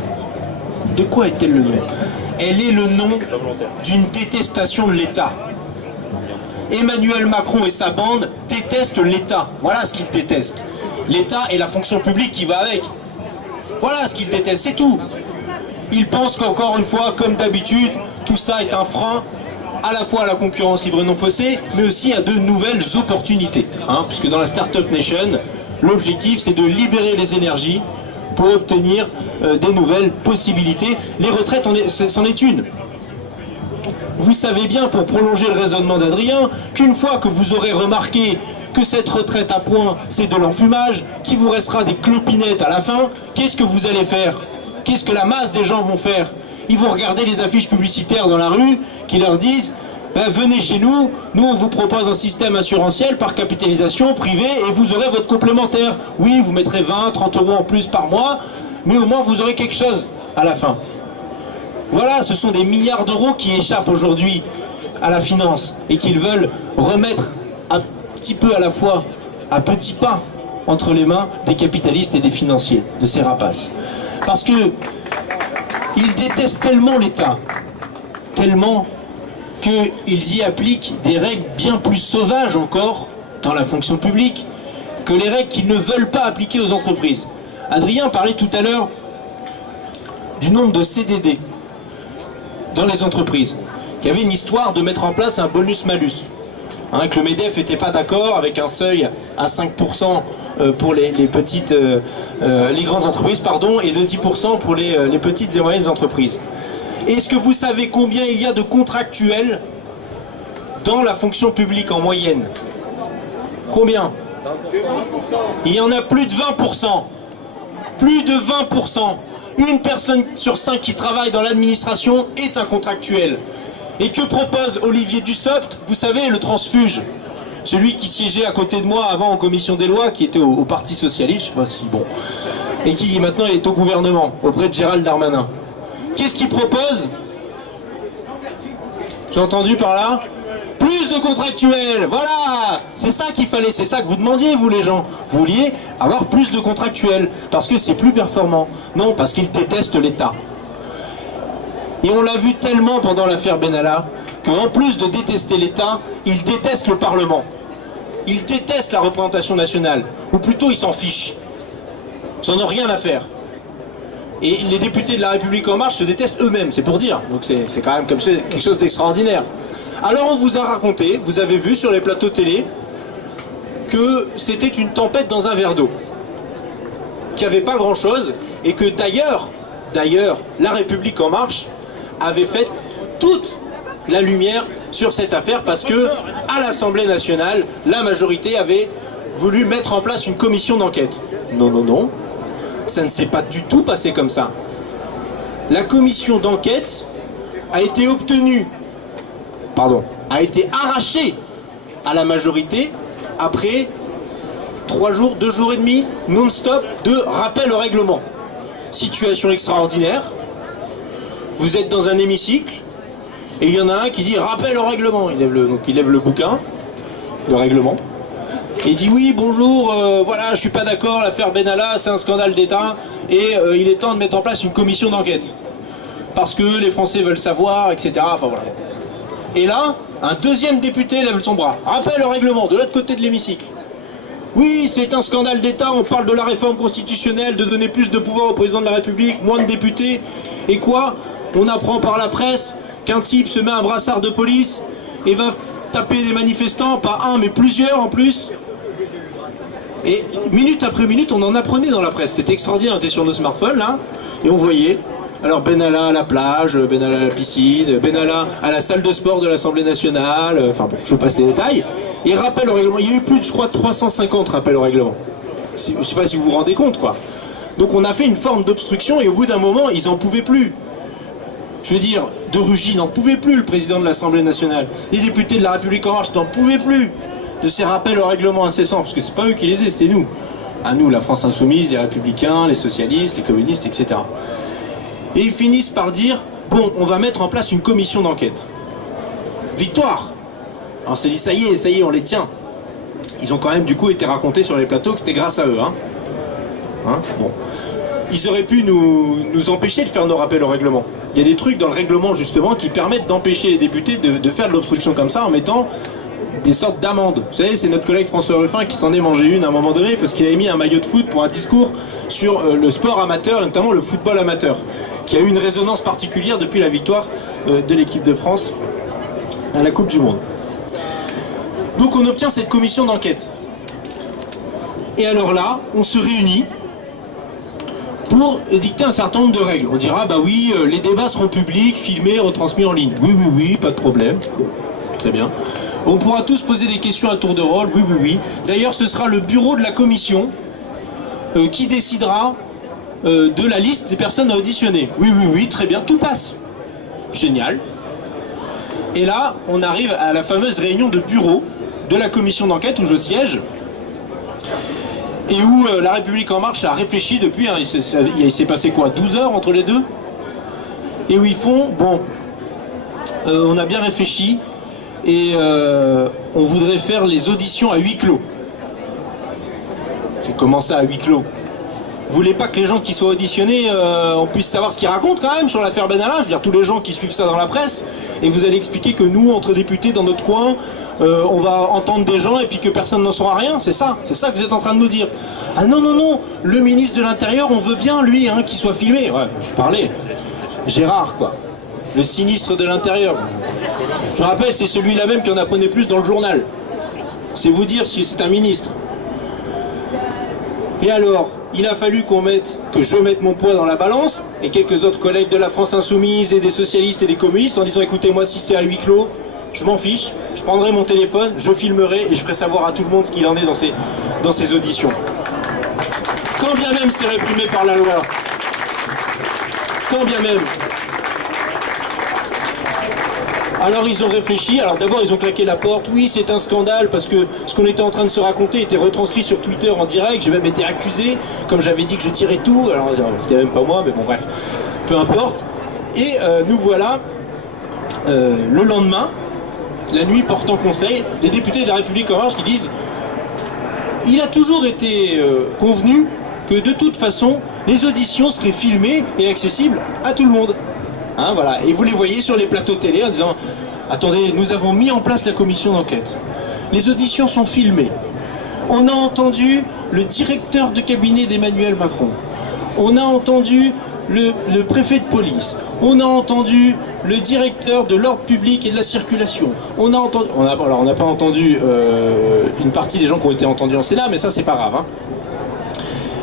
De quoi est-elle le nom? Elle est le nom d'une détestation de l'État. Emmanuel Macron et sa bande détestent l'État. Voilà ce qu'ils détestent. L'État et la fonction publique qui va avec. Voilà ce qu'ils détestent, c'est tout. Ils pensent qu'encore une fois, comme d'habitude, tout ça est un frein à la fois à la concurrence libre et non faussée, mais aussi à de nouvelles opportunités. Puisque dans la Startup Nation, l'objectif c'est de libérer les énergies pour obtenir des nouvelles possibilités. Les retraites, c'en est une. Vous savez bien, pour prolonger le raisonnement d'Adrien, qu'une fois que vous aurez remarqué que cette retraite à points, c'est de l'enfumage, qu'il vous restera des clopinettes à la fin, qu'est-ce que vous allez faire? Qu'est-ce que la masse des gens vont faire? Ils vont regarder les affiches publicitaires dans la rue qui leur disent ben, venez chez nous, nous on vous propose un système assurantiel par capitalisation privée et vous aurez votre complémentaire. Oui, vous mettrez 20, 30 euros en plus par mois, mais au moins vous aurez quelque chose à la fin. Voilà, ce sont des milliards d'euros qui échappent aujourd'hui à la finance et qu'ils veulent remettre un petit peu à la fois, à petits pas, entre les mains des capitalistes et des financiers, de ces rapaces. Parce que ils détestent tellement l'État, tellement qu'ils y appliquent des règles bien plus sauvages encore dans la fonction publique que les règles qu'ils ne veulent pas appliquer aux entreprises. Adrien parlait tout à l'heure du nombre de CDD dans les entreprises. Il y avait une histoire de mettre en place un bonus-malus. Que le MEDEF n'était pas d'accord avec un seuil à 5% pour les grandes entreprises, pardon, et de 10% pour les petites et moyennes entreprises. Est-ce que vous savez combien il y a de contractuels dans la fonction publique en moyenne? Combien? Il y en a plus de 20%. Plus de 20%. Une personne sur 5 qui travaille dans l'administration est un contractuel. Et que propose Olivier Dussopt? Vous savez, le transfuge. Celui qui siégeait à côté de moi avant en commission des lois, qui était au Parti Socialiste, je sais pas si bon, et qui maintenant est au gouvernement, auprès de Gérald Darmanin. Qu'est-ce qu'il propose? J'ai entendu par là? Plus de contractuels, voilà. C'est ça qu'il fallait, c'est ça que vous demandiez, vous les gens. Vous vouliez avoir plus de contractuels, parce que c'est plus performant. Non, parce qu'ils détestent l'État. Et on l'a vu tellement pendant l'affaire Benalla, qu'en plus de détester l'État, ils détestent le Parlement. Ils détestent la représentation nationale. Ou plutôt, ils s'en fichent. Ils n'en ont rien à faire. Et les députés de La République En Marche se détestent eux-mêmes, c'est pour dire. Donc c'est quand même comme quelque chose d'extraordinaire. Alors on vous a raconté, vous avez vu sur les plateaux télé, que c'était une tempête dans un verre d'eau. Qu'il n'y avait pas grand-chose, et que d'ailleurs, La République En Marche avait fait toute la lumière sur cette affaire parce que, à l'Assemblée nationale, la majorité avait voulu mettre en place une commission d'enquête. Non, non, non. Ça ne s'est pas du tout passé comme ça. La commission d'enquête a été arrachée à la majorité après 3 jours, 2 jours et demi, non-stop de rappel au règlement. Situation extraordinaire. Vous êtes dans un hémicycle et il y en a un qui dit rappel au règlement. Il lève le bouquin, le règlement. Et dit oui, bonjour, voilà, je suis pas d'accord, l'affaire Benalla, c'est un scandale d'État et il est temps de mettre en place une commission d'enquête. Parce que les Français veulent savoir, etc. Enfin voilà. Et là, un deuxième député lève son bras. Rappel au règlement, de l'autre côté de l'hémicycle. Oui, c'est un scandale d'État, on parle de la réforme constitutionnelle, de donner plus de pouvoir au président de la République, moins de députés. Et quoi? On apprend par la presse qu'un type se met un brassard de police et va taper des manifestants, pas un mais plusieurs en plus. Et minute après minute, on en apprenait dans la presse. C'était extraordinaire, on était sur nos smartphones là, et on voyait. Alors Benalla à la plage, Benalla à la piscine, Benalla à la salle de sport de l'Assemblée nationale, enfin bon, je vous passe les détails. Et rappel au règlement, il y a eu plus de, je crois, 350 rappels au règlement. Je ne sais pas si vous vous rendez compte, quoi. Donc on a fait une forme d'obstruction et au bout d'un moment, ils n'en pouvaient plus. Je veux dire, de Rugy n'en pouvait plus, le président de l'Assemblée nationale. Les députés de La République En Marche n'en pouvaient plus de ces rappels au règlement incessants, parce que c'est pas eux qui les faisaient, c'est nous. À nous, la France Insoumise, les Républicains, les socialistes, les communistes, etc. Et ils finissent par dire, bon, on va mettre en place une commission d'enquête. Victoire! Alors on s'est dit, ça y est, on les tient. Ils ont quand même du coup été racontés sur les plateaux que c'était grâce à eux. Bon. Ils auraient pu nous empêcher de faire nos rappels au règlement. Il y a des trucs dans le règlement justement qui permettent d'empêcher les députés de faire de l'obstruction comme ça en mettant des sortes d'amendes. Vous savez, c'est notre collègue François Ruffin qui s'en est mangé une à un moment donné parce qu'il avait mis un maillot de foot pour un discours sur le sport amateur, et notamment le football amateur, qui a eu une résonance particulière depuis la victoire de l'équipe de France à la Coupe du Monde. Donc on obtient cette commission d'enquête. Et alors là, on se réunit pour édicter un certain nombre de règles. On dira, bah oui, les débats seront publics, filmés, retransmis en ligne. Oui, oui, oui, pas de problème. Bon, très bien. On pourra tous poser des questions à tour de rôle. Oui, oui, oui. D'ailleurs, ce sera le bureau de la commission qui décidera de la liste des personnes à auditionner. Oui, oui, oui, très bien, tout passe. Génial. Et là, on arrive à la fameuse réunion de bureau de la commission d'enquête où je siège et où La République En Marche a réfléchi depuis, hein, il s'est passé quoi, 12 heures entre les deux, et où ils font, bon, on a bien réfléchi et on voudrait faire les auditions à huis clos. Comment ça à huis clos? Vous voulez pas que les gens qui soient auditionnés, on puisse savoir ce qu'ils racontent quand même sur l'affaire Benalla? Je veux dire, tous les gens qui suivent ça dans la presse, et vous allez expliquer que nous, entre députés dans notre coin, on va entendre des gens et puis que personne n'en saura rien, c'est ça que vous êtes en train de nous dire. Ah non, non, non, le ministre de l'Intérieur, on veut bien, lui, hein, qu'il soit filmé. Ouais, parlez. Gérard, quoi. Le sinistre de l'Intérieur. Je me rappelle, c'est celui-là même qui en apprenait plus dans le journal. C'est vous dire si c'est un ministre. Et alors, il a fallu que je mette mon poids dans la balance, et quelques autres collègues de la France Insoumise et des socialistes et des communistes en disant, écoutez, moi si c'est à huis clos, je m'en fiche, je prendrai mon téléphone, je filmerai et je ferai savoir à tout le monde ce qu'il en est dans ces auditions. Quand bien même c'est réprimé par la loi. Quand bien même. Alors ils ont réfléchi, alors d'abord ils ont claqué la porte, oui c'est un scandale parce que ce qu'on était en train de se raconter était retranscrit sur Twitter en direct, j'ai même été accusé, comme j'avais dit que je tirais tout, alors c'était même pas moi, mais bon bref, peu importe. Et nous voilà le lendemain, la nuit portant conseil, les députés de la République En Marche qui disent « Il a toujours été convenu que de toute façon, les auditions seraient filmées et accessibles à tout le monde. » Hein, voilà. Et vous les voyez sur les plateaux télé en disant « Attendez, nous avons mis en place la commission d'enquête. Les auditions sont filmées. On a entendu le directeur de cabinet d'Emmanuel Macron. On a entendu le préfet de police. On a entendu le directeur de l'ordre public et de la circulation. On a entendu... Alors, on n'a pas entendu une partie des gens qui ont été entendus en Sénat, mais ça, c'est pas grave. Hein.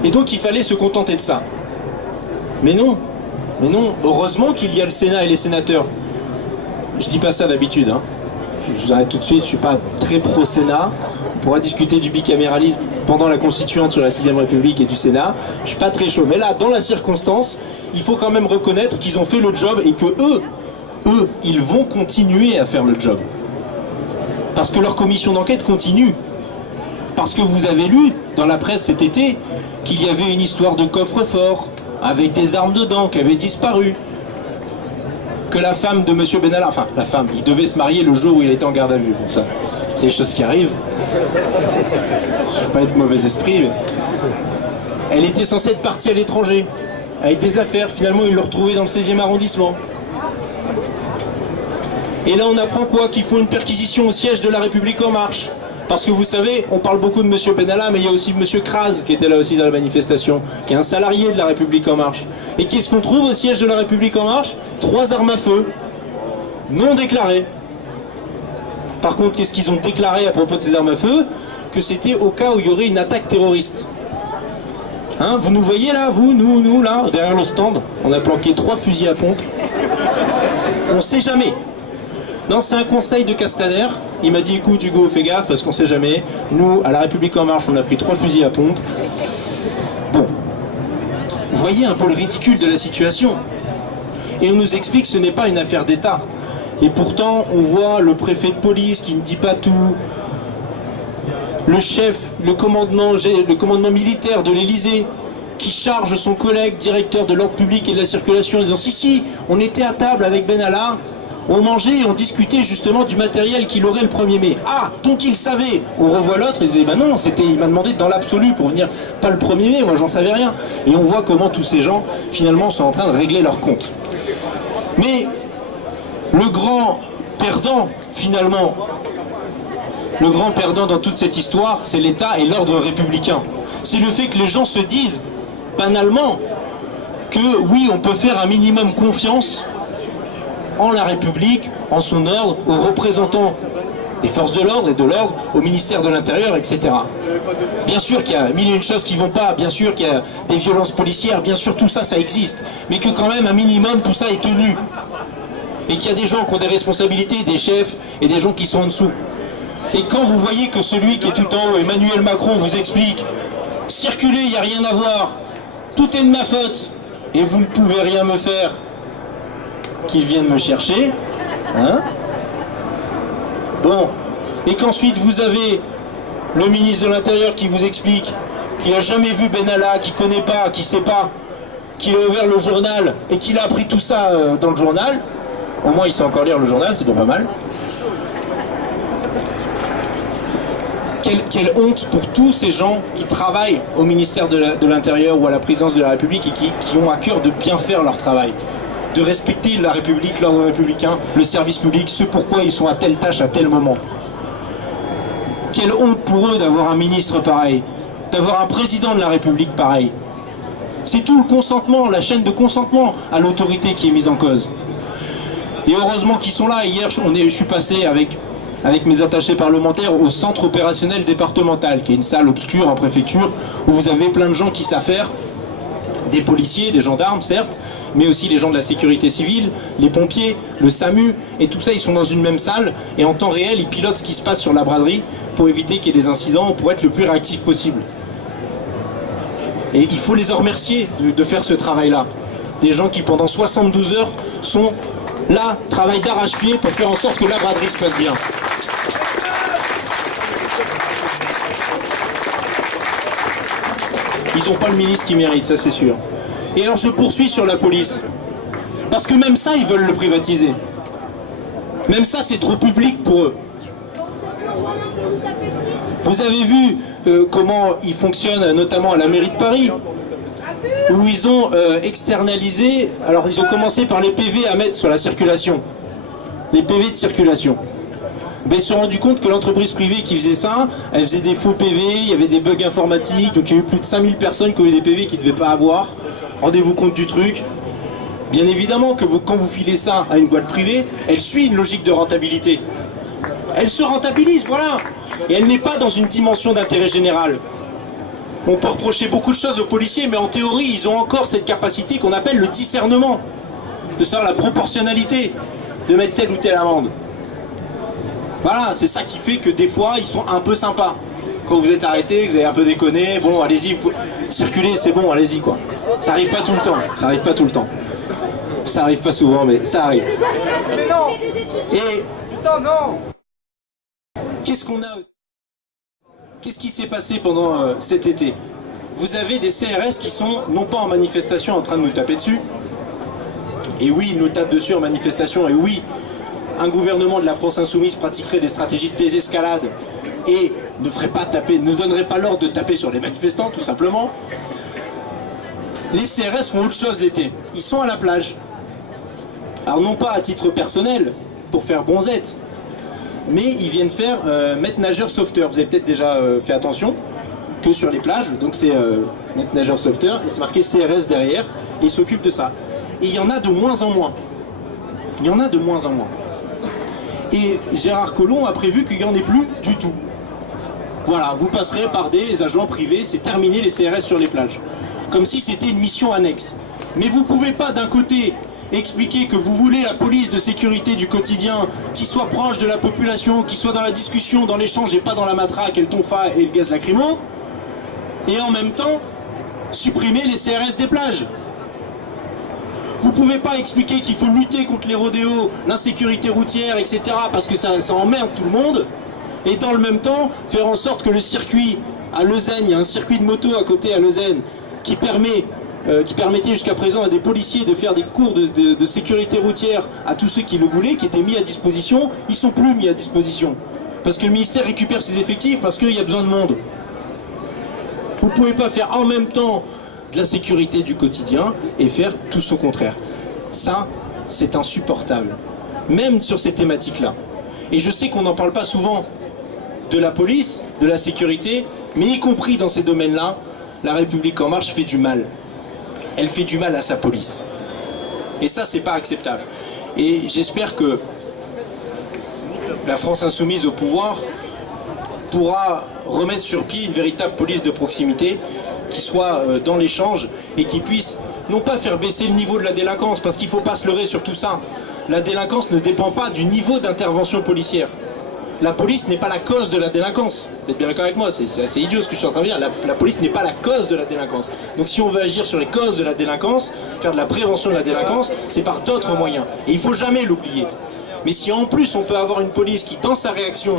Et donc, il fallait se contenter de ça. Mais non. Mais non. Heureusement qu'il y a le Sénat et les sénateurs. Je dis pas ça d'habitude. Hein. Je vous arrête tout de suite. Je suis pas très pro-Sénat. On pourra discuter du bicaméralisme pendant la constituante sur la 6ème République et du Sénat. Je suis pas très chaud. Mais là, dans la circonstance, il faut quand même reconnaître qu'ils ont fait le job et que eux, ils vont continuer à faire le job. Parce que leur commission d'enquête continue. Parce que vous avez lu dans la presse cet été qu'il y avait une histoire de coffre-fort avec des armes dedans qui avaient disparu. Que la femme de M. Benalla, enfin la femme, il devait se marier le jour où il était en garde à vue. Bon, ça, c'est des choses qui arrivent. Je ne veux pas être mauvais esprit, mais... Elle était censée être partie à l'étranger, avec des affaires. Finalement, ils l'ont retrouvée dans le 16e arrondissement. Et là, on apprend quoi? Qu'ils font une perquisition au siège de la République En Marche. Parce que vous savez, on parle beaucoup de M. Benalla, mais il y a aussi M. Kras qui était là aussi dans la manifestation, qui est un salarié de la République En Marche. Et qu'est-ce qu'on trouve au siège de la République En Marche? 3 armes à feu, non déclarées. Par contre, qu'est-ce qu'ils ont déclaré à propos de ces armes à feu? Que c'était au cas où il y aurait une attaque terroriste. Hein, vous nous voyez là, vous, nous, là, derrière le stand, on a planqué 3 fusils à pompe. On sait jamais. Non, c'est un conseil de Castaner. Il m'a dit, écoute Hugo, fais gaffe parce qu'on sait jamais. Nous, à la République En Marche, on a pris 3 fusils à pompe. Bon. Vous voyez un peu le ridicule de la situation. Et on nous explique que ce n'est pas une affaire d'État. Et pourtant, on voit le préfet de police qui ne dit pas tout. Le chef, le commandement militaire de l'Élysée qui charge son collègue directeur de l'ordre public et de la circulation en disant, si, on était à table avec Benalla. On mangeait et on discutait justement du matériel qu'il aurait le 1er mai. Ah, donc il savait. On revoit l'autre et il disait, bah non, il m'a demandé dans l'absolu pour venir, pas le 1er mai, moi j'en savais rien. Et on voit comment tous ces gens, finalement, sont en train de régler leur compte. Mais le grand perdant, finalement, le grand perdant dans toute cette histoire, c'est l'État et l'ordre républicain. C'est le fait que les gens se disent, banalement, que oui, on peut faire un minimum confiance en la République, en son ordre, aux représentants des forces de l'ordre et de l'ordre, au ministère de l'Intérieur, etc. Bien sûr qu'il y a mille et une choses qui vont pas, bien sûr qu'il y a des violences policières, bien sûr tout ça, ça existe, mais que quand même un minimum tout ça est tenu. Et qu'il y a des gens qui ont des responsabilités, des chefs et des gens qui sont en dessous. Et quand vous voyez que celui qui est tout en haut, Emmanuel Macron, vous explique « Circulez, il n'y a rien à voir, tout est de ma faute, et vous ne pouvez rien me faire », qu'ils viennent me chercher, hein? Bon, et qu'ensuite vous avez le ministre de l'Intérieur qui vous explique qu'il n'a jamais vu Benalla, qu'il ne connaît pas, qu'il ne sait pas, qu'il a ouvert le journal et qu'il a appris tout ça dans le journal. Au moins il sait encore lire le journal, c'est déjà pas mal. Quelle honte pour tous ces gens qui travaillent au ministère de l'Intérieur ou à la présidence de la République et qui ont à cœur de bien faire leur travail. De respecter la République, l'ordre républicain, le service public, ce pourquoi ils sont à telle tâche à tel moment. Quelle honte pour eux d'avoir un ministre pareil, d'avoir un président de la République pareil. C'est tout le consentement, la chaîne de consentement à l'autorité qui est mise en cause. Et heureusement qu'ils sont là. Hier, je suis passé avec mes attachés parlementaires au centre opérationnel départemental, qui est une salle obscure en préfecture, où vous avez plein de gens qui savent faire, des policiers, des gendarmes certes, mais aussi les gens de la sécurité civile, les pompiers, le SAMU, et tout ça, ils sont dans une même salle, et en temps réel, ils pilotent ce qui se passe sur la braderie pour éviter qu'il y ait des incidents, pour être le plus réactif possible. Et il faut les en remercier de faire ce travail-là. Des gens qui, pendant 72 heures, sont là, travaillent d'arrache-pied pour faire en sorte que la braderie se passe bien. Ils n'ont pas le ministre qui mérite, ça c'est sûr. Et alors je poursuis sur la police. Parce que même ça, ils veulent le privatiser. Même ça, c'est trop public pour eux. Vous avez vu comment ils fonctionnent, notamment à la mairie de Paris, où ils ont externalisé, alors ils ont commencé par les PV à mettre sur la circulation, les PV de circulation. Ben, ils se sont rendus compte que l'entreprise privée qui faisait ça, elle faisait des faux PV, il y avait des bugs informatiques, donc il y a eu plus de 5000 personnes qui ont eu des PV qu'ils ne devaient pas avoir. Rendez-vous compte du truc. Bien évidemment que quand vous filez ça à une boîte privée, elle suit une logique de rentabilité. Elle se rentabilise, voilà. Et elle n'est pas dans une dimension d'intérêt général. On peut reprocher beaucoup de choses aux policiers, mais en théorie, ils ont encore cette capacité qu'on appelle le discernement, de savoir la proportionnalité, de mettre telle ou telle amende. Voilà, c'est ça qui fait que des fois, ils sont un peu sympas. Quand vous êtes arrêté, vous avez un peu déconné, bon, allez-y, circulez, c'est bon, allez-y, quoi. Ça arrive pas tout le temps, ça arrive pas tout le temps. Ça arrive pas souvent, mais ça arrive. Et qu'est-ce qu'on a aussi? Qu'est-ce qui s'est passé pendant cet été? Vous avez des CRS qui sont non pas en manifestation en train de nous taper dessus. Et oui, ils nous tapent dessus en manifestation. Et oui, un gouvernement de la France insoumise pratiquerait des stratégies de désescalade et ne ferait pas taper, ne donnerait pas l'ordre de taper sur les manifestants, tout simplement. Les CRS font autre chose l'été. Ils sont à la plage. Alors non pas à titre personnel, pour faire bronzette, mais ils viennent faire maître nageur sauveteur. Vous avez peut-être déjà fait attention que sur les plages, donc c'est maître nageur sauveteur, et c'est marqué CRS derrière, et ils s'occupent de ça. Et il y en a de moins en moins. Il y en a de moins en moins. Et Gérard Collomb a prévu qu'il n'y en ait plus du tout. Voilà, vous passerez par des agents privés, c'est terminé les CRS sur les plages. Comme si c'était une mission annexe. Mais vous ne pouvez pas d'un côté expliquer que vous voulez la police de sécurité du quotidien qui soit proche de la population, qui soit dans la discussion, dans l'échange et pas dans la matraque et le tonfa et le gaz lacrymo, et en même temps supprimer les CRS des plages. Vous pouvez pas expliquer qu'il faut lutter contre les rodéos, l'insécurité routière, etc. parce que ça emmerde tout le monde, et dans le même temps faire en sorte que le circuit à Lausanne, il y a un circuit de moto à côté à Lausanne qui permettait jusqu'à présent à des policiers de faire des cours de sécurité routière à tous ceux qui le voulaient, qui étaient mis à disposition. Ils sont plus mis à disposition parce que le ministère récupère ses effectifs parce qu'il y a besoin de monde. Vous ne pouvez pas faire en même temps de la sécurité du quotidien et faire tout son contraire. Ça, c'est insupportable, même sur ces thématiques-là. Et je sais qu'on n'en parle pas souvent de la police, de la sécurité, mais y compris dans ces domaines-là, la République En Marche fait du mal. Elle fait du mal à sa police. Et ça, c'est pas acceptable. Et j'espère que la France insoumise au pouvoir pourra remettre sur pied une véritable police de proximité qui soit dans l'échange et qui puisse non pas faire baisser le niveau de la délinquance, parce qu'il ne faut pas se leurrer sur tout ça. La délinquance ne dépend pas du niveau d'intervention policière. La police n'est pas la cause de la délinquance. Vous êtes bien d'accord avec moi, c'est assez idiot ce que je suis en train de dire. La police n'est pas la cause de la délinquance. Donc si on veut agir sur les causes de la délinquance, faire de la prévention de la délinquance, c'est par d'autres moyens. Et il ne faut jamais l'oublier. Mais si en plus on peut avoir une police qui, dans sa réaction,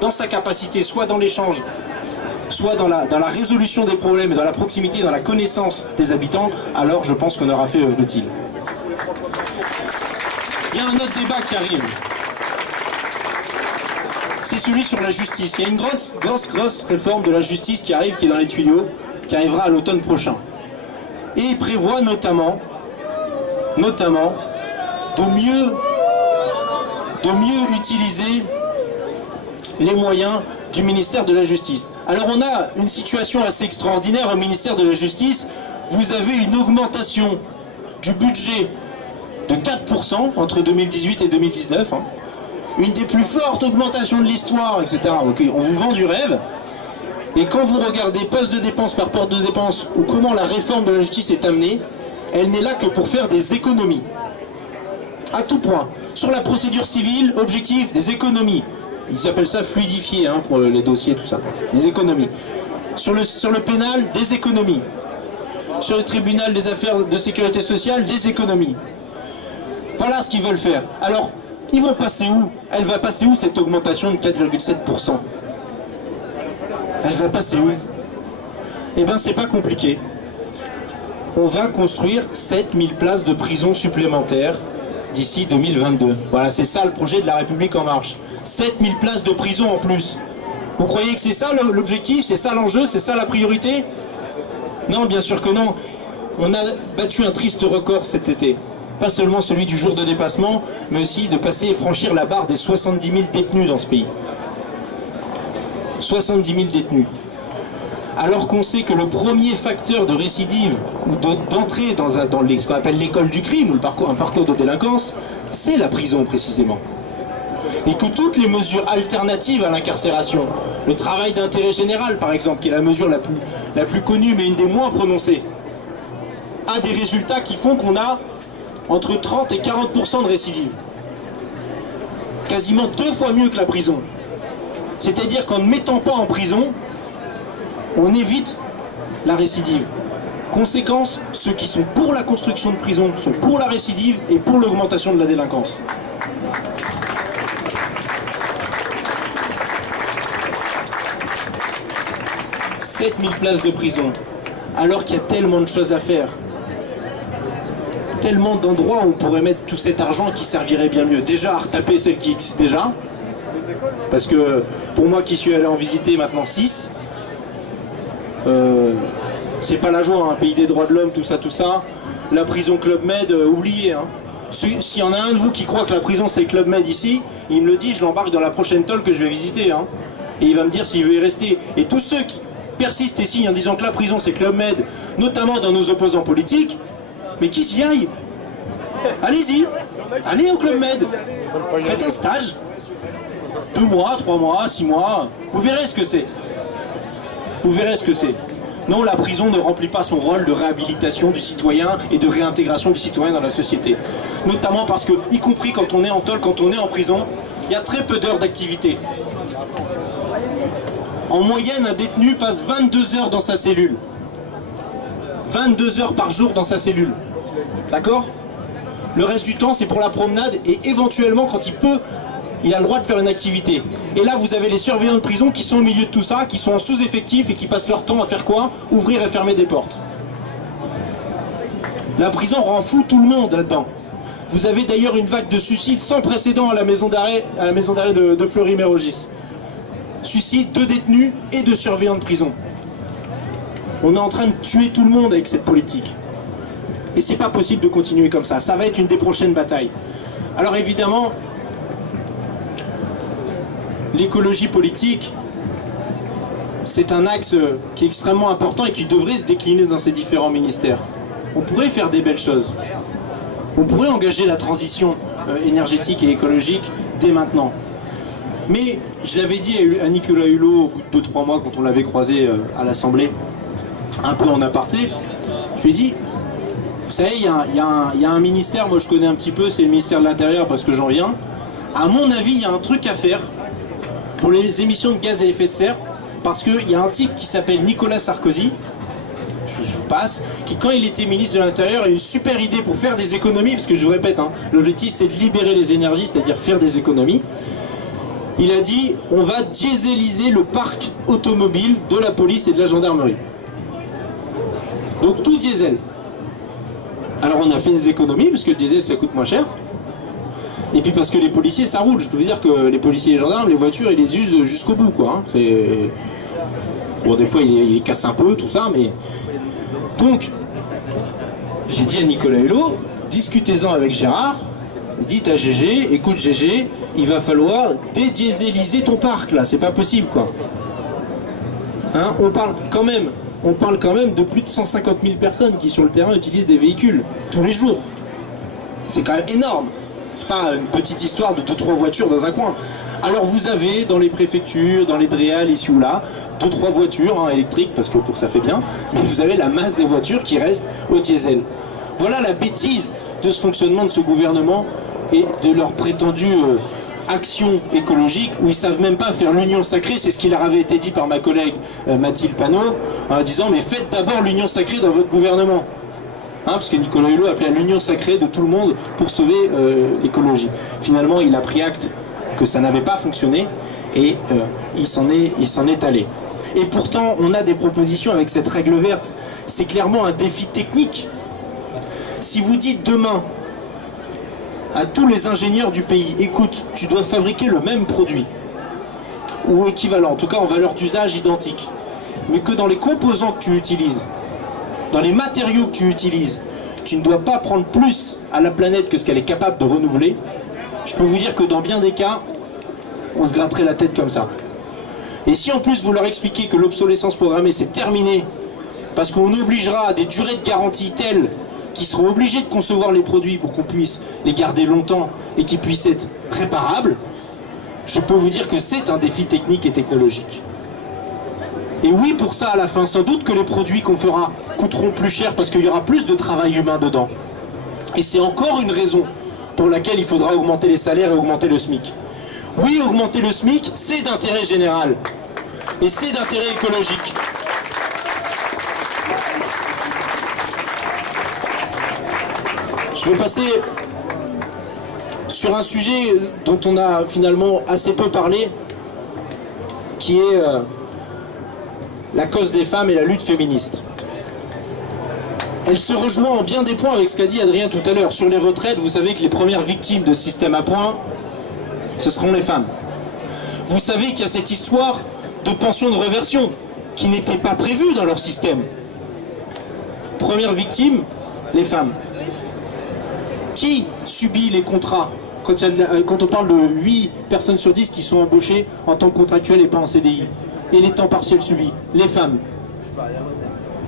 dans sa capacité, soit dans l'échange, soit dans la résolution des problèmes, dans la proximité, dans la connaissance des habitants, alors je pense qu'on aura fait œuvre utile. Il y a un autre débat qui arrive. C'est celui sur la justice. Il y a une grosse réforme de la justice qui arrive, qui est dans les tuyaux, qui arrivera à l'automne prochain. Et il prévoit notamment de mieux utiliser les moyens du ministère de la Justice. Alors on a une situation assez extraordinaire au ministère de la Justice. Vous avez une augmentation du budget de 4% entre 2018 et 2019. Une des plus fortes augmentations de l'histoire, etc. Donc on vous vend du rêve. Et quand vous regardez poste de dépense par poste de dépense ou comment la réforme de la justice est amenée, elle n'est là que pour faire des économies. À tout point. Sur la procédure civile, objectif, des économies. Ils appellent ça fluidifier pour les dossiers, tout ça. Des économies. Sur le pénal, des économies. Sur le tribunal des affaires de sécurité sociale, des économies. Voilà ce qu'ils veulent faire. Alors, ils vont passer où? Elle va passer où cette augmentation de 4,7%? Elle va passer où? Eh bien, c'est pas compliqué. On va construire 7000 places de prison supplémentaires d'ici 2022. Voilà, c'est ça le projet de La République En Marche. 7000 places de prison en plus. Vous croyez que c'est ça l'objectif? C'est ça l'enjeu? C'est ça la priorité? Non, bien sûr que non. On a battu un triste record cet été. Pas seulement celui du jour de dépassement, mais aussi de passer et franchir la barre des 70 000 détenus dans ce pays. 70 000 détenus. Alors qu'on sait que le premier facteur de récidive ou d'entrée dans ce qu'on appelle l'école du crime ou un parcours de délinquance, c'est la prison précisément. Et que toutes les mesures alternatives à l'incarcération, le travail d'intérêt général par exemple, qui est la mesure la plus connue mais une des moins prononcées, a des résultats qui font qu'on a entre 30 et 40% de récidive. Quasiment 2 fois mieux que la prison. C'est-à-dire qu'en ne mettant pas en prison, on évite la récidive. Conséquence, ceux qui sont pour la construction de prison sont pour la récidive et pour l'augmentation de la délinquance. « 7000 places de prison, alors qu'il y a tellement de choses à faire. Tellement d'endroits où on pourrait mettre tout cet argent qui servirait bien mieux. Déjà à retaper celles qui existent déjà. Parce que pour moi qui suis allé en visiter maintenant 6, c'est pas la joie, hein, pays des droits de l'homme, tout ça. La prison Club Med, oubliez. Hein. S'il y en a un de vous qui croit que la prison c'est Club Med ici, il me le dit, je l'embarque dans la prochaine tolle que je vais visiter. Hein. Et il va me dire s'il veut y rester. Et tous ceux qui persistent et signent en disant que la prison c'est Club Med, notamment dans nos opposants politiques, mais qui s'y aille? Allez-y, allez au Club Med, faites un stage, 2 mois, 3 mois, 6 mois, vous verrez ce que c'est. Vous verrez ce que c'est. Non, la prison ne remplit pas son rôle de réhabilitation du citoyen et de réintégration du citoyen dans la société. Notamment parce que, y compris quand on est en tôle, quand on est en prison, il y a très peu d'heures d'activité. En moyenne, un détenu passe 22 heures dans sa cellule. 22 heures par jour dans sa cellule. D'accord? Le reste du temps, c'est pour la promenade et éventuellement, quand il peut, il a le droit de faire une activité. Et là, vous avez les surveillants de prison qui sont au milieu de tout ça, qui sont en sous-effectif et qui passent leur temps à faire quoi? Ouvrir et fermer des portes. La prison rend fou tout le monde là-dedans. Vous avez d'ailleurs une vague de suicides sans précédent à la maison d'arrêt de Fleury-Mérogis. Suicide de détenus et de surveillants de prison. On est en train de tuer tout le monde avec cette politique. Et c'est pas possible de continuer comme ça. Ça va être une des prochaines batailles. Alors évidemment, l'écologie politique, c'est un axe qui est extrêmement important et qui devrait se décliner dans ces différents ministères. On pourrait faire des belles choses. On pourrait engager la transition énergétique et écologique dès maintenant. Mais je l'avais dit à Nicolas Hulot au bout de 2-3 mois quand on l'avait croisé à l'Assemblée, un peu en aparté, je lui ai dit, vous savez, il y a un ministère, moi je connais un petit peu, c'est le ministère de l'Intérieur parce que j'en viens. À mon avis, il y a un truc à faire pour les émissions de gaz à effet de serre, parce qu'il y a un type qui s'appelle Nicolas Sarkozy, je vous passe, qui quand il était ministre de l'Intérieur a une super idée pour faire des économies, parce que je vous répète, hein, l'objectif c'est de libérer les énergies, c'est-à-dire faire des économies. Il a dit, on va dieseliser le parc automobile de la police et de la gendarmerie. Donc tout diesel. Alors on a fait des économies, parce que le diesel ça coûte moins cher. Et puis parce que les policiers ça roule, je peux vous dire que les policiers et les gendarmes, les voitures ils les usent jusqu'au bout quoi. Hein. Bon des fois ils cassent un peu tout ça, mais... Donc, j'ai dit à Nicolas Hulot, discutez-en avec Gérard, dites à GG, écoute GG, il va falloir dédiéseliser ton parc là, c'est pas possible quoi. Hein, on parle quand même de plus de 150 000 personnes qui sur le terrain utilisent des véhicules tous les jours. C'est quand même énorme. C'est pas une petite histoire de 2-3 voitures dans un coin. Alors vous avez dans les préfectures, dans les DREAL ici ou là, 2-3 voitures hein, électriques parce que pour ça fait bien, mais vous avez la masse des voitures qui restent au diesel. Voilà la bêtise de ce fonctionnement de ce gouvernement et de leur prétendue action écologique où ils savent même pas faire l'union sacrée. C'est ce qui leur avait été dit par ma collègue Mathilde Panot en disant mais faites d'abord l'union sacrée dans votre gouvernement. Hein, parce que Nicolas Hulot appelait à l'union sacrée de tout le monde pour sauver l'écologie. Finalement, il a pris acte que ça n'avait pas fonctionné et il s'en est allé. Et pourtant, on a des propositions avec cette règle verte. C'est clairement un défi technique. Si vous dites demain, à tous les ingénieurs du pays, écoute, tu dois fabriquer le même produit, ou équivalent, en tout cas en valeur d'usage identique, mais que dans les composants que tu utilises, dans les matériaux que tu utilises, tu ne dois pas prendre plus à la planète que ce qu'elle est capable de renouveler, je peux vous dire que dans bien des cas, on se gratterait la tête comme ça. Et si en plus vous leur expliquez que l'obsolescence programmée c'est terminé, parce qu'on obligera des durées de garantie telles qu'ils seront obligés de concevoir les produits pour qu'on puisse les garder longtemps et qu'ils puissent être réparables, je peux vous dire que c'est un défi technique et technologique. Et oui, pour ça, à la fin, sans doute que les produits qu'on fera coûteront plus cher parce qu'il y aura plus de travail humain dedans. Et c'est encore une raison pour laquelle il faudra augmenter les salaires et augmenter le SMIC. Oui, augmenter le SMIC, c'est d'intérêt général. Et c'est d'intérêt écologique. Je vais passer sur un sujet dont on a finalement assez peu parlé, qui est la cause des femmes et la lutte féministe. Elle se rejoint en bien des points avec ce qu'a dit Adrien tout à l'heure. Sur les retraites, vous savez que les premières victimes de ce système à points, ce seront les femmes. Vous savez qu'il y a cette histoire de pension de réversion qui n'était pas prévue dans leur système. Première victime, les femmes. Qui subit les contrats quand on parle de 8 personnes sur 10 qui sont embauchées en tant que contractuelles et pas en CDI? Et les temps partiels subis? Les femmes.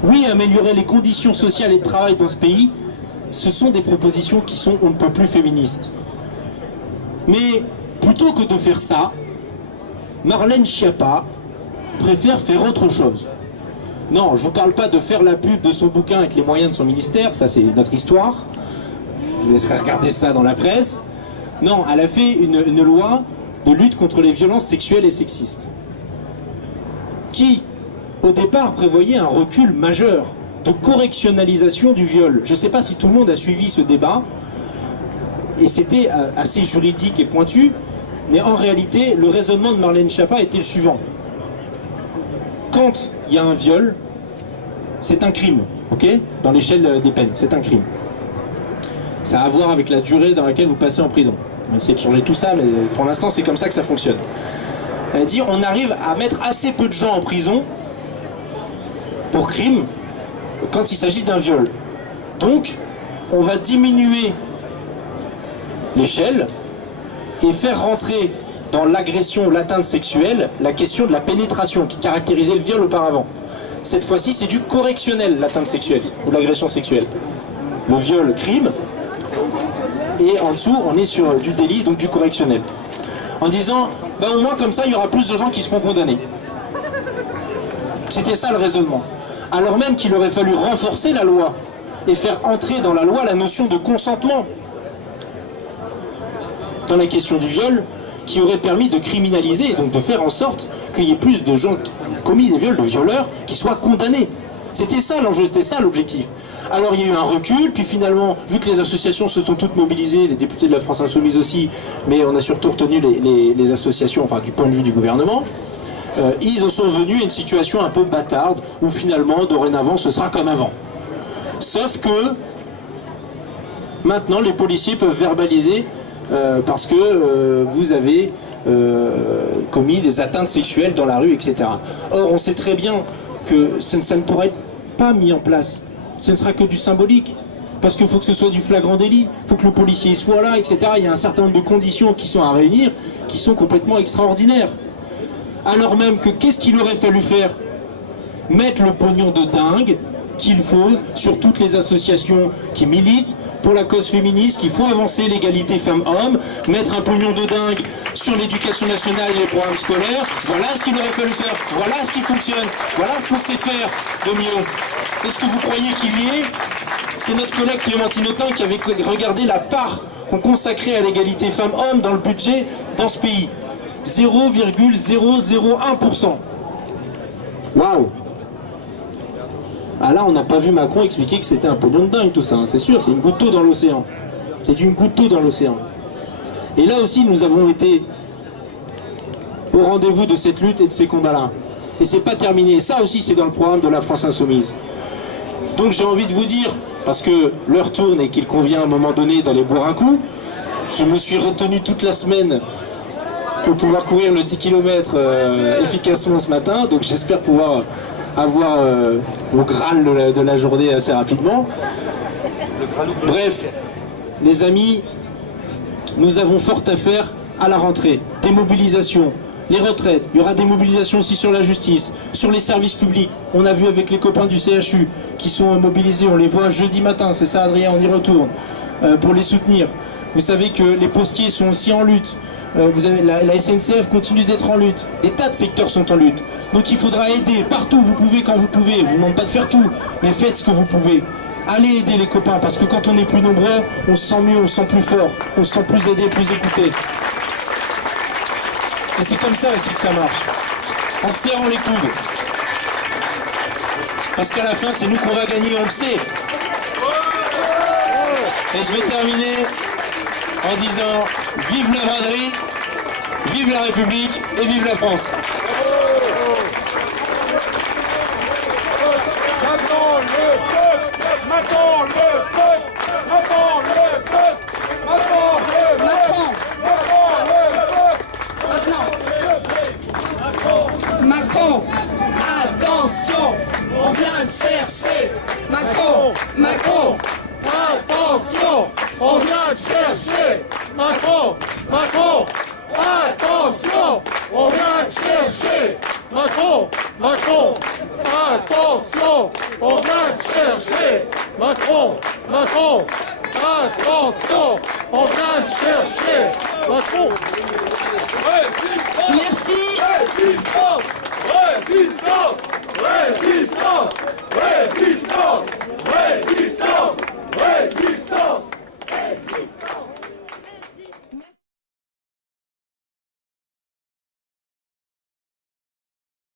Oui, améliorer les conditions sociales et de travail dans ce pays, ce sont des propositions qui sont on ne peut plus féministes. Mais plutôt que de faire ça, Marlène Schiappa préfère faire autre chose. Non, je ne vous parle pas de faire la pub de son bouquin avec les moyens de son ministère, ça c'est notre histoire. Je vous laisserai regarder ça dans la presse. Non, elle a fait une loi de lutte contre les violences sexuelles et sexistes, qui, au départ, prévoyait un recul majeur de correctionnalisation du viol. Je ne sais pas si tout le monde a suivi ce débat, et c'était assez juridique et pointu, mais en réalité, le raisonnement de Marlène Schiappa était le suivant. Quand il y a un viol, c'est un crime, ok? Dans l'échelle des peines, c'est un crime. Ça a à voir avec la durée dans laquelle vous passez en prison. On va essayer de changer tout ça, mais pour l'instant, c'est comme ça que ça fonctionne. Elle dit, on arrive à mettre assez peu de gens en prison pour crime quand il s'agit d'un viol. Donc, on va diminuer l'échelle et faire rentrer dans l'agression, l'atteinte sexuelle, la question de la pénétration qui caractérisait le viol auparavant. Cette fois-ci, c'est du correctionnel, l'atteinte sexuelle ou l'agression sexuelle. Le viol, crime, et en dessous, on est sur du délit, donc du correctionnel. En disant, ben au moins comme ça, il y aura plus de gens qui seront condamnés. C'était ça le raisonnement. Alors même qu'il aurait fallu renforcer la loi et faire entrer dans la loi la notion de consentement dans la question du viol, qui aurait permis de criminaliser et donc de faire en sorte qu'il y ait plus de gens qui ont commis des viols, de violeurs, qui soient condamnés. C'était ça l'enjeu, c'était ça l'objectif. Alors il y a eu un recul, puis finalement, vu que les associations se sont toutes mobilisées, les députés de la France Insoumise aussi, mais on a surtout retenu les associations, enfin du point de vue du gouvernement, ils en sont venus à une situation un peu bâtarde, où finalement, dorénavant, ce sera comme avant. Sauf que, maintenant, les policiers peuvent verbaliser parce que vous avez commis des atteintes sexuelles dans la rue, etc. Or, on sait très bien que ça ne pourra être pas mis en place. Ce ne sera que du symbolique. Parce qu'il faut que ce soit du flagrant délit. Il faut que le policier soit là, etc. Il y a un certain nombre de conditions qui sont à réunir, qui sont complètement extraordinaires. Alors même que, qu'est-ce qu'il aurait fallu faire? Mettre le pognon de dingue qu'il faut sur toutes les associations qui militent pour la cause féministe, qu'il faut avancer l'égalité femmes-hommes, mettre un pognon de dingue sur l'éducation nationale et les programmes scolaires. Voilà ce qu'il aurait fallu faire, voilà ce qui fonctionne, voilà ce qu'on sait faire de mieux. Est-ce que vous croyez qu'il y est? C'est notre collègue Clémentine Autain qui avait regardé la part qu'on consacrait à l'égalité femmes-hommes dans le budget dans ce pays. 0,001%. Waouh! Ah là, on n'a pas vu Macron expliquer que c'était un pognon de dingue tout ça, hein. C'est sûr, c'est une goutte d'eau dans l'océan. C'est une goutte d'eau dans l'océan. Et là aussi, nous avons été au rendez-vous de cette lutte et de ces combats-là. Et c'est pas terminé. Ça aussi, c'est dans le programme de la France Insoumise. Donc j'ai envie de vous dire, parce que l'heure tourne et qu'il convient à un moment donné d'aller boire un coup, Je me suis retenu toute la semaine pour pouvoir courir le 10 km efficacement ce matin, donc j'espère pouvoir avoir au Graal de la journée assez rapidement. Bref, les amis, nous avons fort à faire à la rentrée. Des mobilisations, les retraites, il y aura des mobilisations aussi sur la justice, sur les services publics. On a vu avec les copains du CHU qui sont mobilisés, on les voit jeudi matin, c'est ça Adrien, on y retourne, pour les soutenir. Vous savez que les postiers sont aussi en lutte. Vous avez la SNCF continue d'être en lutte. Des tas de secteurs sont en lutte. Donc il faudra aider partout, vous pouvez quand vous pouvez. Je vous demande pas de faire tout, mais faites ce que vous pouvez. Allez aider les copains, parce que quand on est plus nombreux, on se sent mieux, on se sent plus fort, on se sent plus aidé, plus écouté. Et c'est comme ça aussi que ça marche. En se serrant les coudes. Parce qu'à la fin, c'est nous qu'on va gagner, on le sait. Et je vais terminer en disant vive la braderie, vive la République et vive la France. Maintenant le peuple, maintenant le peuple, maintenant le peuple, maintenant le peuple, maintenant le peuple. Macron, attention, on vient te chercher. Macron, Macron, attention, on vient te chercher. Macron, Macron, attention, on vient te chercher. Macron, Macron, attention, on vient te chercher. Macron, Macron, attention, on vient te chercher. Macron. Résistance, Merci. résistance, résistance.